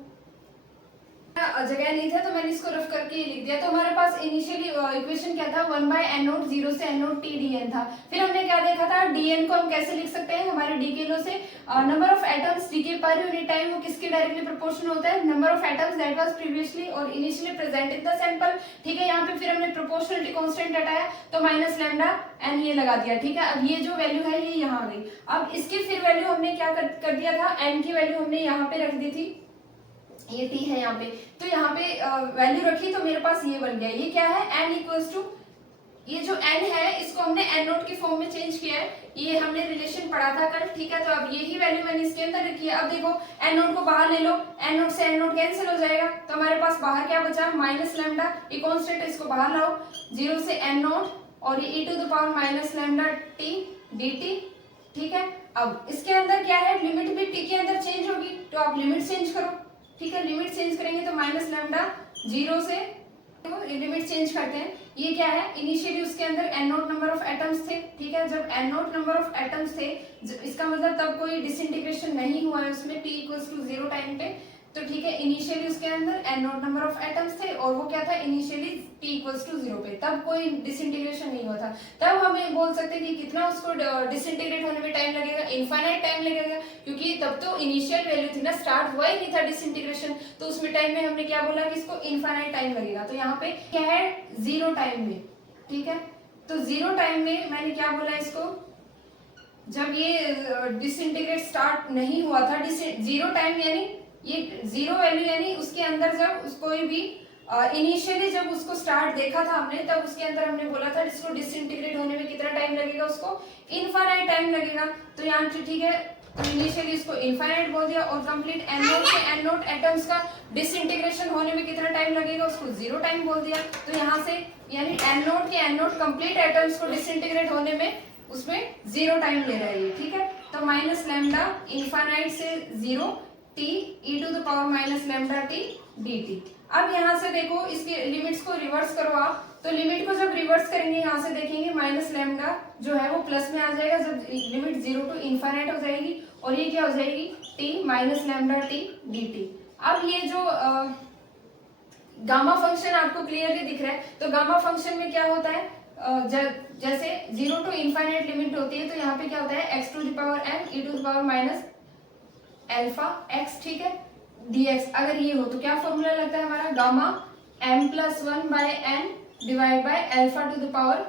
जगह नहीं था तो मैंने इसको रफ करके लिख दिया। तो हमारे पास इनिशियली इक्वेशन क्या था, 1 बाय एन नोट, 0 से एन नोट टी dn था। फिर हमने क्या देखा था, dn को हम कैसे लिख सकते हैं, हमारे डीके लॉ से नंबर ऑफ एटम्स डीके पर यूनिट टाइम वो किसके डायरेक्टली प्रोपोर्शनल होता है, number of atoms that was previously और initially present in the sample, ठीक है। यहाँ पे फिर हमने प्रोपोर्शनलिटी कांस्टेंट हटाया तो माइनस लैम्डा एन ये लगा दिया, ठीक है। अब ये जो वैल्यू है ये यहाँ आ गई। अब इसकी फिर वैल्यू हमने क्या कर दिया था, एन की वैल्यू हमने यहाँ पे रख दी थी, ये t है यहाँ पे, तो यहाँ पे वैल्यू रखी तो मेरे पास ये बन गया, ये क्या है, n इक्वल्स टू, ये जो n है इसको हमने n नोट की फॉर्म में चेंज किया है, ये हमने रिलेशन पढ़ा था कल, ठीक है। तो अब यही वैल्यू मैंने इसके अंदर रखी है। अब देखो n नोट को बाहर ले लो, n नोट से n नोट कैंसिल हो जाएगा, तो हमारे पास बाहर क्या बचा, माइनस लैम्डा, ये कांस्टेंट है इसको बाहर लाओ, 0 से n नोट और ये e to the power minus lambda t dt, ठीक है। अब इसके अंदर क्या है, लिमिट भी t के अंदर चेंज होगी, तो आप लिमिट चेंज करो, ठीक है। लिमिट चेंज करेंगे तो माइनस लैम्डा 0 से, तो लिमिट चेंज करते हैं, ये क्या है, इनिशियली उसके अंदर N naught number of atoms थे, ठीक है। जब N naught number of atoms थे, इसका मतलब तब कोई डिसइंटीग्रेशन नहीं हुआ है उसमें, t इक्वल्स टू 0 टाइम पे, तो ठीक है। इनिशियली उसके अंदर N naught number of atoms थे और वो क्या था, इनिशियली t इक्वल्स टू 0 पे, तब कोई डिसइंटीग्रेशन नहीं हुआ था। तब हमें बोल सकते हैं कि कितना उसको डिसइंटीग्रेट होने में टाइम लगेगा, इनफाइनाइट टाइम लगेगा, क्योंकि तब तो इनिशियल वैल्यू थी ना, स्टार्ट हुआ ही नहीं था डिसइंटीग्रेशन, तो उसमें टाइम में हमने क्या बोला कि इसको इनफाइनाइट टाइम लगेगा। तो यहाँ पे क्या है, 0 टाइम में, ठीक है। तो जीरो टाइम में मैंने क्या बोला इसको, जब ये डिसइंटीग्रेट स्टार्ट नहीं हुआ था, जीरो टाइम यानी ये जीरो वैल्यू यानी उसके अंदर जब कोई भी इनिशियली जब उसको स्टार्ट देखा था हमने, तब उसके अंदर हमने बोला था इसको डिसइंटीग्रेट होने में कितना टाइम लगेगा, उसको इनफाइनाइट टाइम लगेगा। तो यहाँ ठीक है, तो इनिशियली इसको इनफाइनाइट बोल दिया, और कंप्लीट एन नोट के एन नोट एटम्स का डिसइंटीग्रेशन होने में कितना टाइम लगेगा, उसको जीरो टाइम बोल दिया। तो यहाँ से यानी एन नोट के एन नोट कंप्लीट एटम्स को डिसइंटीग्रेट होने में उसमें जीरो टाइम ले रहा है, ठीक है। तो माइनस लैम्डा इनफाइनाइट से zero T E to the power minus lambda T D T. अब यहाँ से देखो इसके लिमिट्स को रिवर्स करो आप, तो लिमिट को जब रिवर्स करेंगे यहाँ से देखेंगे माइनस लैम्डा जो है वो प्लस में आ जाएगा जब लिमिट जीरो टू इनफाइनाइट हो जाएगी, और ये क्या हो जाएगी T minus lambda T D T. अब ये जो गामा फंक्शन आपको क्लियरली दिख रहा है, तो गामा फंक्शन में क्या होता है, जैसे जीरो टू इनफाइनाइट लिमिट होती है, तो यहाँ पे क्या होता है X to the power N E to the power minus alpha X, ठीक है, dx। अगर ये हो तो क्या फॉर्मूला लगता है हमारा, gamma m plus one by N divide by alpha to the power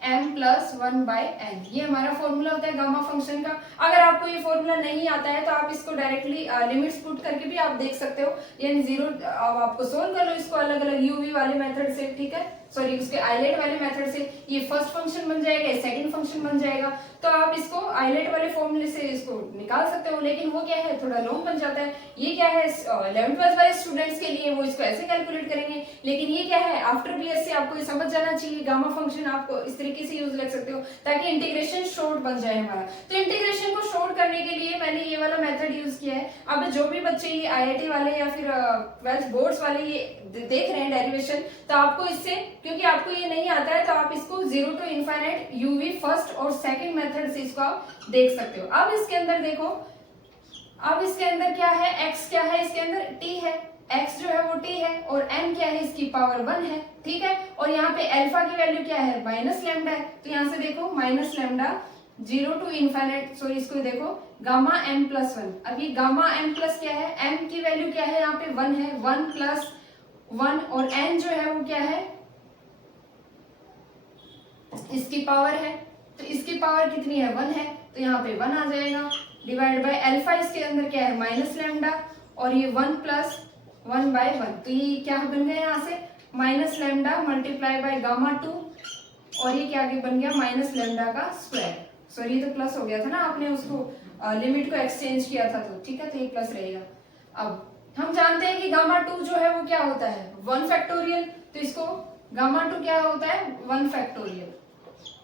m plus one by N, ये हमारा फॉर्मूला होता है गामा फंक्शन का। अगर आपको ये फॉर्मूला नहीं आता है तो आप इसको डायरेक्टली लिमिट्स पुट करके भी आप देख सकते हो, यानी जीरो अब आपको सोल्व कर लो इसको अलग अलग यूवी वाले मेथड से, ठीक है, सॉरी उसके आइलेट वाले मेथड से। ये फर्स्ट फंक्शन बन जाएगा, सेकंड फंक्शन बन जाएगा, तो आप इसको आइलेट वाले फॉर्मूले से इसको निकाल सकते हो, लेकिन वो क्या है थोड़ा लॉन्ग बन जाता है। ये क्या है 11th वाले स्टूडेंट्स के लिए वो इसको ऐसे कैलकुलेट करेंगे, लेकिन ये क्या है आफ्टर बीएससी आपको ये समझ जाना चाहिए। गामा फंक्शन आपको इस तरीके से यूज लग सकते हो ताकि इंटीग्रेशन शॉर्ट बन जाए हमारा। तो इंटीग्रेशन को शॉर्ट करने के लिए मैंने ये वाला मेथड यूज किया है। अब जो भी बच्चे ये IIT वाले या फिर 12th बोर्ड्स वाले ये देख रहे हैं डेरिवेशन, तो आपको इससे, क्योंकि आपको ये नहीं आता है, तो आप इसको zero to infinite UV first और सेकंड मेथड से इसको आप देख सकते हो। अब इसके अंदर देखो, अब इसके अंदर क्या है, x क्या है, इसके अंदर t है, x जो है वो t है, और m क्या है, इसकी पावर 1 है, ठीक है। और यहाँ पे अल्फा की वैल्यू क्या है, माइनस लैम्डा है, तो यहाँ से देखो minus lambda zero to infinite, sorry इसको देखो गामा m प्लस वन। अभी गामा m प्लस क्या है, m की वैल्यू क्या है, यहाँ पे 1 है, 1 प्लस 1, और n जो है वो क्या है, इसकी पावर है, तो इसकी पावर कितनी है, 1 है, तो यहाँ पे 1 आ जाएगा, डिवाइड बाय अल्फा इसके अंदर क्या है माइनस लैम्डा, और ये 1 प्लस 1 बाय 1, तो ये क्या बन गया यहाँ से minus lambda multiply by gamma 2, और ये क्या बन गया माइनस लैम्डा का स्क्वायर। सॉरी ये तो प्लस हो गया था ना, आपने उसको लिमिट को एक्सचेंज किया था, तो ठीक है, तो ये प्लस रहेगा। अब हम जानते हैं कि गामा 2 जो है वो क्या होता है 1 फैक्टोरियल, तो इसको गामा 2 क्या होता है 1 फैक्टोरियल,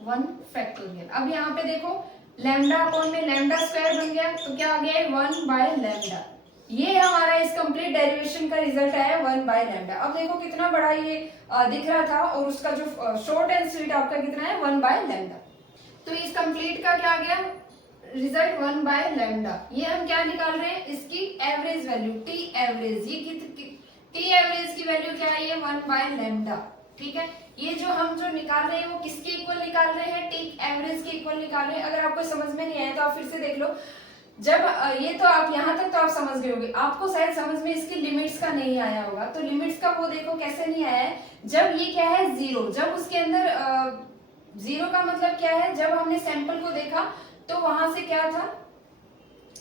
1 फैक्टोरियल। अब यहाँ पे देखो लैम्डा अपॉन में लैम्डा स्क्वायर बन गया, तो क्या आ गया 1 बाय लैम्डा। ये हमारा इस कंप्लीट डेरिवेशन का रिजल्ट है 1 बाय लैम्डा। अब देखो कितना बड़ा ये दिख रहा था, और उसका जो शॉर्ट एंड स्वीट आपका कितना है 1 बाय लैम्डा। तो इस कंप्लीट का क्या आ गया रिजल्ट 1 बाय लैम्डा। ये हम क्या निकाल रहे हैं, इसकी एवरेज वैल्यू टी एवरेज, ये टी एवरेज की वैल्यू क्या है, ये 1 बाय लैम्डा, ठीक है। ये जो हम जो निकाल रहे हैं वो किसके इक्वल निकाल रहे हैं, टी एवरेज के इक्वल निकाल रहे हैं। अगर आपको समझ में नहीं आया तो आप फिर से देख लो, जब ये तो आप यहाँ तक तो आप समझ गए होगे, आपको शायद समझ में इसकी लिमिट्स का नहीं आया होगा। तो लिमिट्स का वो देखो कैसे नहीं आया है, जब ये क्या है जीरो, जब उसके अंदर जीरो का मतलब क्या है, जब हमने सैंपल को देखा तो वहां से क्या था,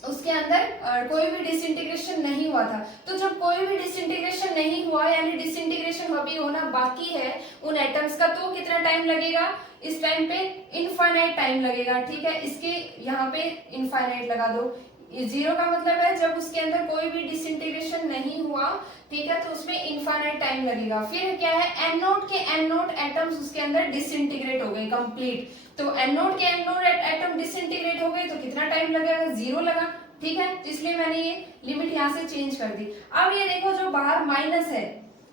उसके अंदर कोई भी डिसइंटीग्रेशन नहीं हुआ था। तो जब कोई भी डिसइंटीग्रेशन नहीं हुआ यानी डिसइंटीग्रेशन अभी होना बाकी है उन एटम्स का, तो कितना टाइम लगेगा, इस टाइम पे इनफाइनाइट टाइम लगेगा, ठीक है। इसके यहाँ पे इनफाइनाइट लगा दो, जीरो का मतलब है जब उसके अंदर कोई भी डिसइंटीग्रेशन नहीं हुआ, ठीक है, तो उसमें इनफाइनाइट टाइम लगेगा। फिर क्या है एन नोट के एन नोट एटम्स उसके अंदर डिसइंटीग्रेट हो गए कंप्लीट, तो एन नोट के एन नोट एटम डिसइंटीग्रेट हो गए, तो कितना टाइम लगेगा, जीरो लगा, ठीक है। तो इसलिए मैंने ये लिमिट यहाँ से चेंज कर दी। अब ये देखो जो बाहर माइनस है,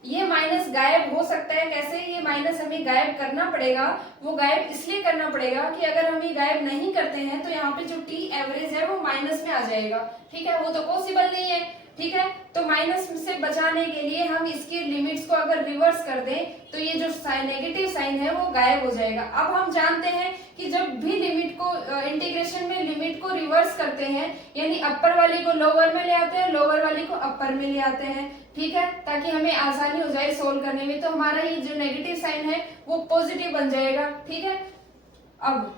ये माइनस गायब हो सकता है, कैसे, ये माइनस हमें गायब करना पड़ेगा। वो गायब इसलिए करना पड़ेगा कि अगर हम ये गायब नहीं करते हैं तो यहाँ पे जो टी एवरेज है वो माइनस में आ जाएगा, ठीक है, वो तो पॉसिबल नहीं है, ठीक है। तो माइनस से बचाने के लिए हम इसकी लिमिट्स को अगर रिवर्स कर दें तो ये जो नेगेटिव साइन है वो गायब हो जाएगा। अब हम जानते हैं कि जब भी लिमिट को इंटीग्रेशन में लिमिट को रिवर्स करते हैं, यानी अपर वाली को लोअर में ले आते हैं, लोअर वाली को अपर में ले आते हैं, ठीक है, ताकि हमें आसानी हो जाए सोल्व करने में। तो हमारा ये जो नेगेटिव साइन है वो पॉजिटिव बन जाएगा, ठीक है। अब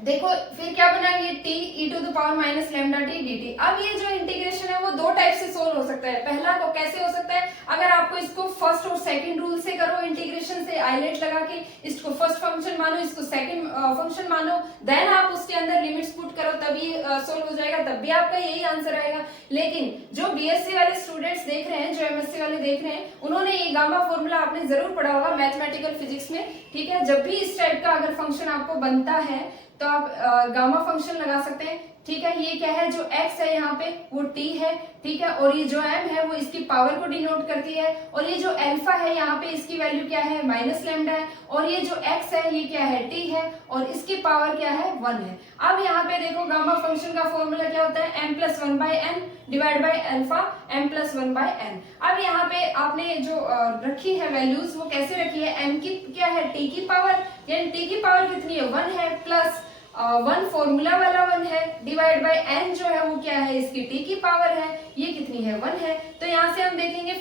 देखो फिर क्या बना, ये t e to the power minus lambda T dt। अब ये जो इंटीग्रेशन है वो दो टाइप से सोल्व हो सकता है। पहला को कैसे हो सकता है, अगर आपको इसको फर्स्ट और सेकंड रूल से करो, इंटीग्रेशन से आइलेट लगा के इसको फर्स्ट फंक्शन मानो, इसको सेकंड फंक्शन मानो, देन आप उसके अंदर लिमिट्स पुट करो, तभी सोल्व हो जाएगा, तब भी आपका यही आंसर आएगा। लेकिन जो बीएससी वाले स्टूडेंट्स देख रहे हैं, जो एमएससी वाले देख रहे हैं, उन्होंने ये गामा फॉर्मूला आपने जरूर पढ़ा होगा मैथमेटिकल फिजिक्स में, ठीक है। जब भी इस टाइप का अगर फंक्शन आपको बनता है तो आप गामा फंक्शन लगा सकते हैं, ठीक है। ये क्या है, जो x है यहाँ पे वो t है, ठीक है, और ये जो m है वो इसकी पावर को डिनोट करती है, और ये जो अल्फा है यहाँ पे इसकी वैल्यू क्या है, माइनस लैम्डा है, और ये जो x है ये क्या है, t है, और इसकी पावर क्या है, 1 है। अब यहाँ पे देखो गामा फंक्शन का फॉर्मूला क्या होता है, m plus 1/n divide by alpha m plus 1/n। अब यहाँ पे आपने जो रखी है वैल्यूज वो कैसे रखी है, m की क्या है, t की पावर, यानी t की पावर कितनी है, 1 है, प्लस 1 फॉर्मूला वाला 1 है, डिवाइड बाय n जो है वो क्या है, इसकी t की पावर है, ये कितनी है, 1 है। तो यहाँ से हम देखेंगे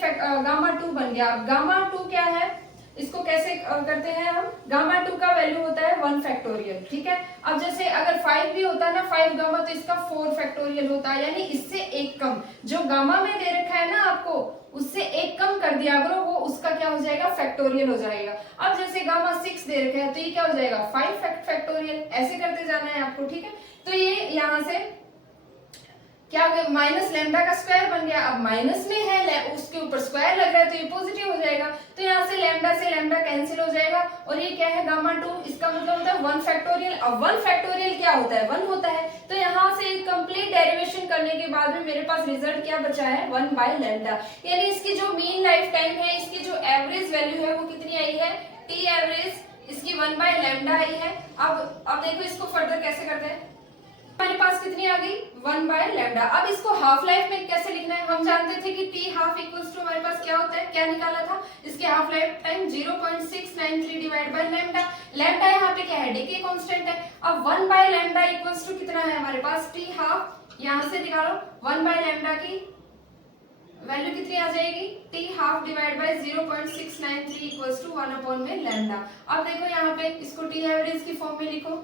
गामा 2 बन गया। अब गामा 2 क्या है, इसको कैसे करते हैं हम, गामा 2 का वैल्यू होता है 1 फैक्टोरियल, ठीक है। अब जैसे अगर 5 भी होता है ना, 5 गामा, तो इसका 4 फैक्टोरियल होता है, यानी इससे एक कम जो गामा में दे रखा है ना आपको, उससे एक कम कर दिया करो, वो उसका क्या हो जाएगा, फैक्टोरियल हो जाएगा। अब जैसे गामा 6 दे रखा है तो ये क्या हो जाएगा, 5 फैक्टोरियल, ऐसे करते जाना है आपको, ठीक है। तो ये यहाँ से क्या हो गया, माइनस लैम्डा का स्क्वायर बन गया। अब माइनस में है, उसके ऊपर स्क्वायर लग रहा है तो ये पॉजिटिव हो जाएगा, तो यहाँ से लैम्डा कैंसिल हो जाएगा, और ये क्या है, गामा 2, इसका मतलब होता है 1 फैक्टोरियल। अब 1 फैक्टोरियल क्या होता है, 1 होता है। तो यहाँ से कंप्लीट डेरिवेशन करने के बाद में मेरे पास रिजल्ट क्या बचा है, 1 बाय लैम्डा, यानी इसकी जो मीन लाइफ टाइम है, इसकी जो एवरेज वैल्यू है वो कितनी आई है, टी एवरेज इसकी 1 बाय लैम्डा आई है। अब देखो इसको फर्दर कैसे करते हैं, हमारे पास कितनी आ गई, 1 बाय लैम्डा। अब इसको हाफ लाइफ में कैसे लिखना है, हम जानते थे कि टी हाफ इक्वल्स टू हमारे पास क्या होता है, क्या निकाला था, इसके half life time 0.693 divide by lambda. Lambda यहाँ पे क्या है, डीके कांस्टेंट है। अब 1 बाय लैम्डा इक्वल्स टू कितना है हमारे पास, टी हाफ, यहाँ से निकालो 1 बाय लैम्डा की वैल्यू कितनी आ जाएगी, T half divide by 0.693 equals to 1 upon में लैम्डा। अब देखो यहाँ पे इसको टी एवरेज की फॉर्म में लिखो,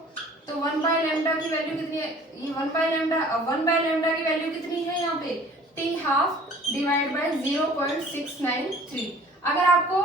तो 1 बाय लैम्डा की वैल्यू कितनी है, ये 1 बाय लैम्डा, अब 1 बाय लैम्डा की वैल्यू कितनी है यहाँ पे, टी हाफ डिवाइड बाय 0.693। अगर आपको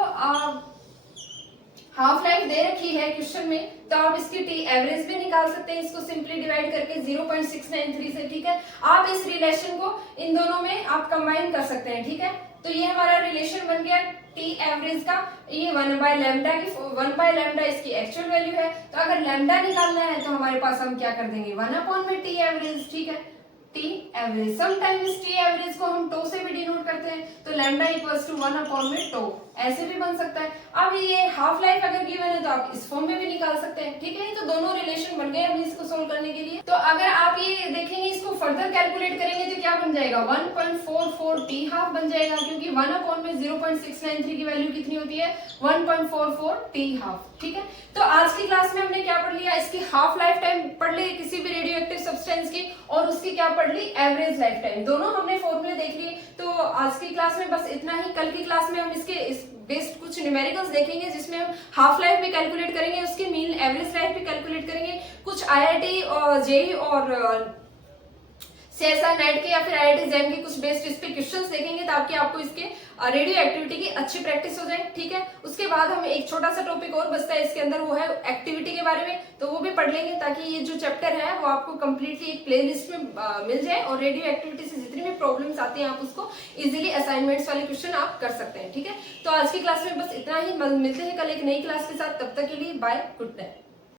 हाफ लाइफ दे रखी है क्वेश्चन में तो आप इसकी टी एवरेज भी निकाल सकते हैं, इसको सिंपली डिवाइड करके 0.693 से, ठीक है। आप इस रिलेशन को इन दोनों में आप कंबाइन कर सकते हैं, ठीक है। तो ये हमारा रिलेशन बन गया टी एवरेज का, ये 1 बाय लैम्डा की 1 बाय लैम्डा इसकी एक्चुअल वैल्यू है, तो अगर लैम्डा निकालना है तो हमारे पास हम क्या कर देंगे, 1 अपॉन में टी एवरेज, ठीक है, T average. Sometimes T average को हम टो से भी डिनोट करते हैं, तो लैम्डा इक्वल्स टू 1 अपॉन में टो, ऐसे भी बन सकता है। अब ये हाफ लाइफ अगर गिवन है तो आप इस फॉर्म में भी निकाल सकते हैं, ठीक है। तो दोनों रिलेशन बन गए हम इसको सोल्व करने के लिए। तो अगर आप ये देखेंगे, इसको फर्दर कैलकुलेट करेंगे तो क्या बन जाएगा, 1.44 टी हाफ बन जाएगा, क्योंकि 1 अपॉन में 0.693 की वैल्यू कितनी होती है, 1.44 टी हाफ, ठीक है। तो आज की क्लास में हमने क्या पढ़ लिया, इसकी हाफ लाइफ टाइम पढ़ ली किसी भी रेडियो एक्टिव सब्सटेंस की, और उसकी क्या पढ़ ली, एवरेज लाइफ टाइम, दोनों हमने फॉर्मूले देख लिए। तो आज की क्लास में बस इतना ही। कल की क्लास में हम इसके बेस्ड कुछ न्यूमेरिकल्स देखेंगे, जिसमें हम हाफ लाइफ भी कैलकुलेट करेंगे, उसकी मीन एवरेज लाइफ भी कैलकुलेट करेंगे, कुछ आईआईटी और जेईई और सीएसआई नेट के या फिर आईआईटी जैम के कुछ बेस्ड इस पे क्वेश्चंस देखेंगे, ताकि आपको इसके रेडियो एक्टिविटी की अच्छी प्रैक्टिस हो जाए, ठीक है। उसके बाद हम एक छोटा सा टॉपिक और बचता है इसके अंदर, वो है एक्टिविटी के बारे में, तो वो भी पढ़ लेंगे, ताकि ये जो चैप्टर है वो आपको कंप्लीटली एक प्लेलिस्ट में मिल जाए, और रेडियो एक्टिविटी से जितनी भी प्रॉब्लम्स आती हैं आप उसको इजीली असाइनमेंट्स वाले क्वेश्चन आप कर सकते हैं, ठीक है। तो आज की क्लास में बस इतना ही, मिलते हैं कल एक नई क्लास के साथ, तब तक के लिए बाय, गुड नाइट।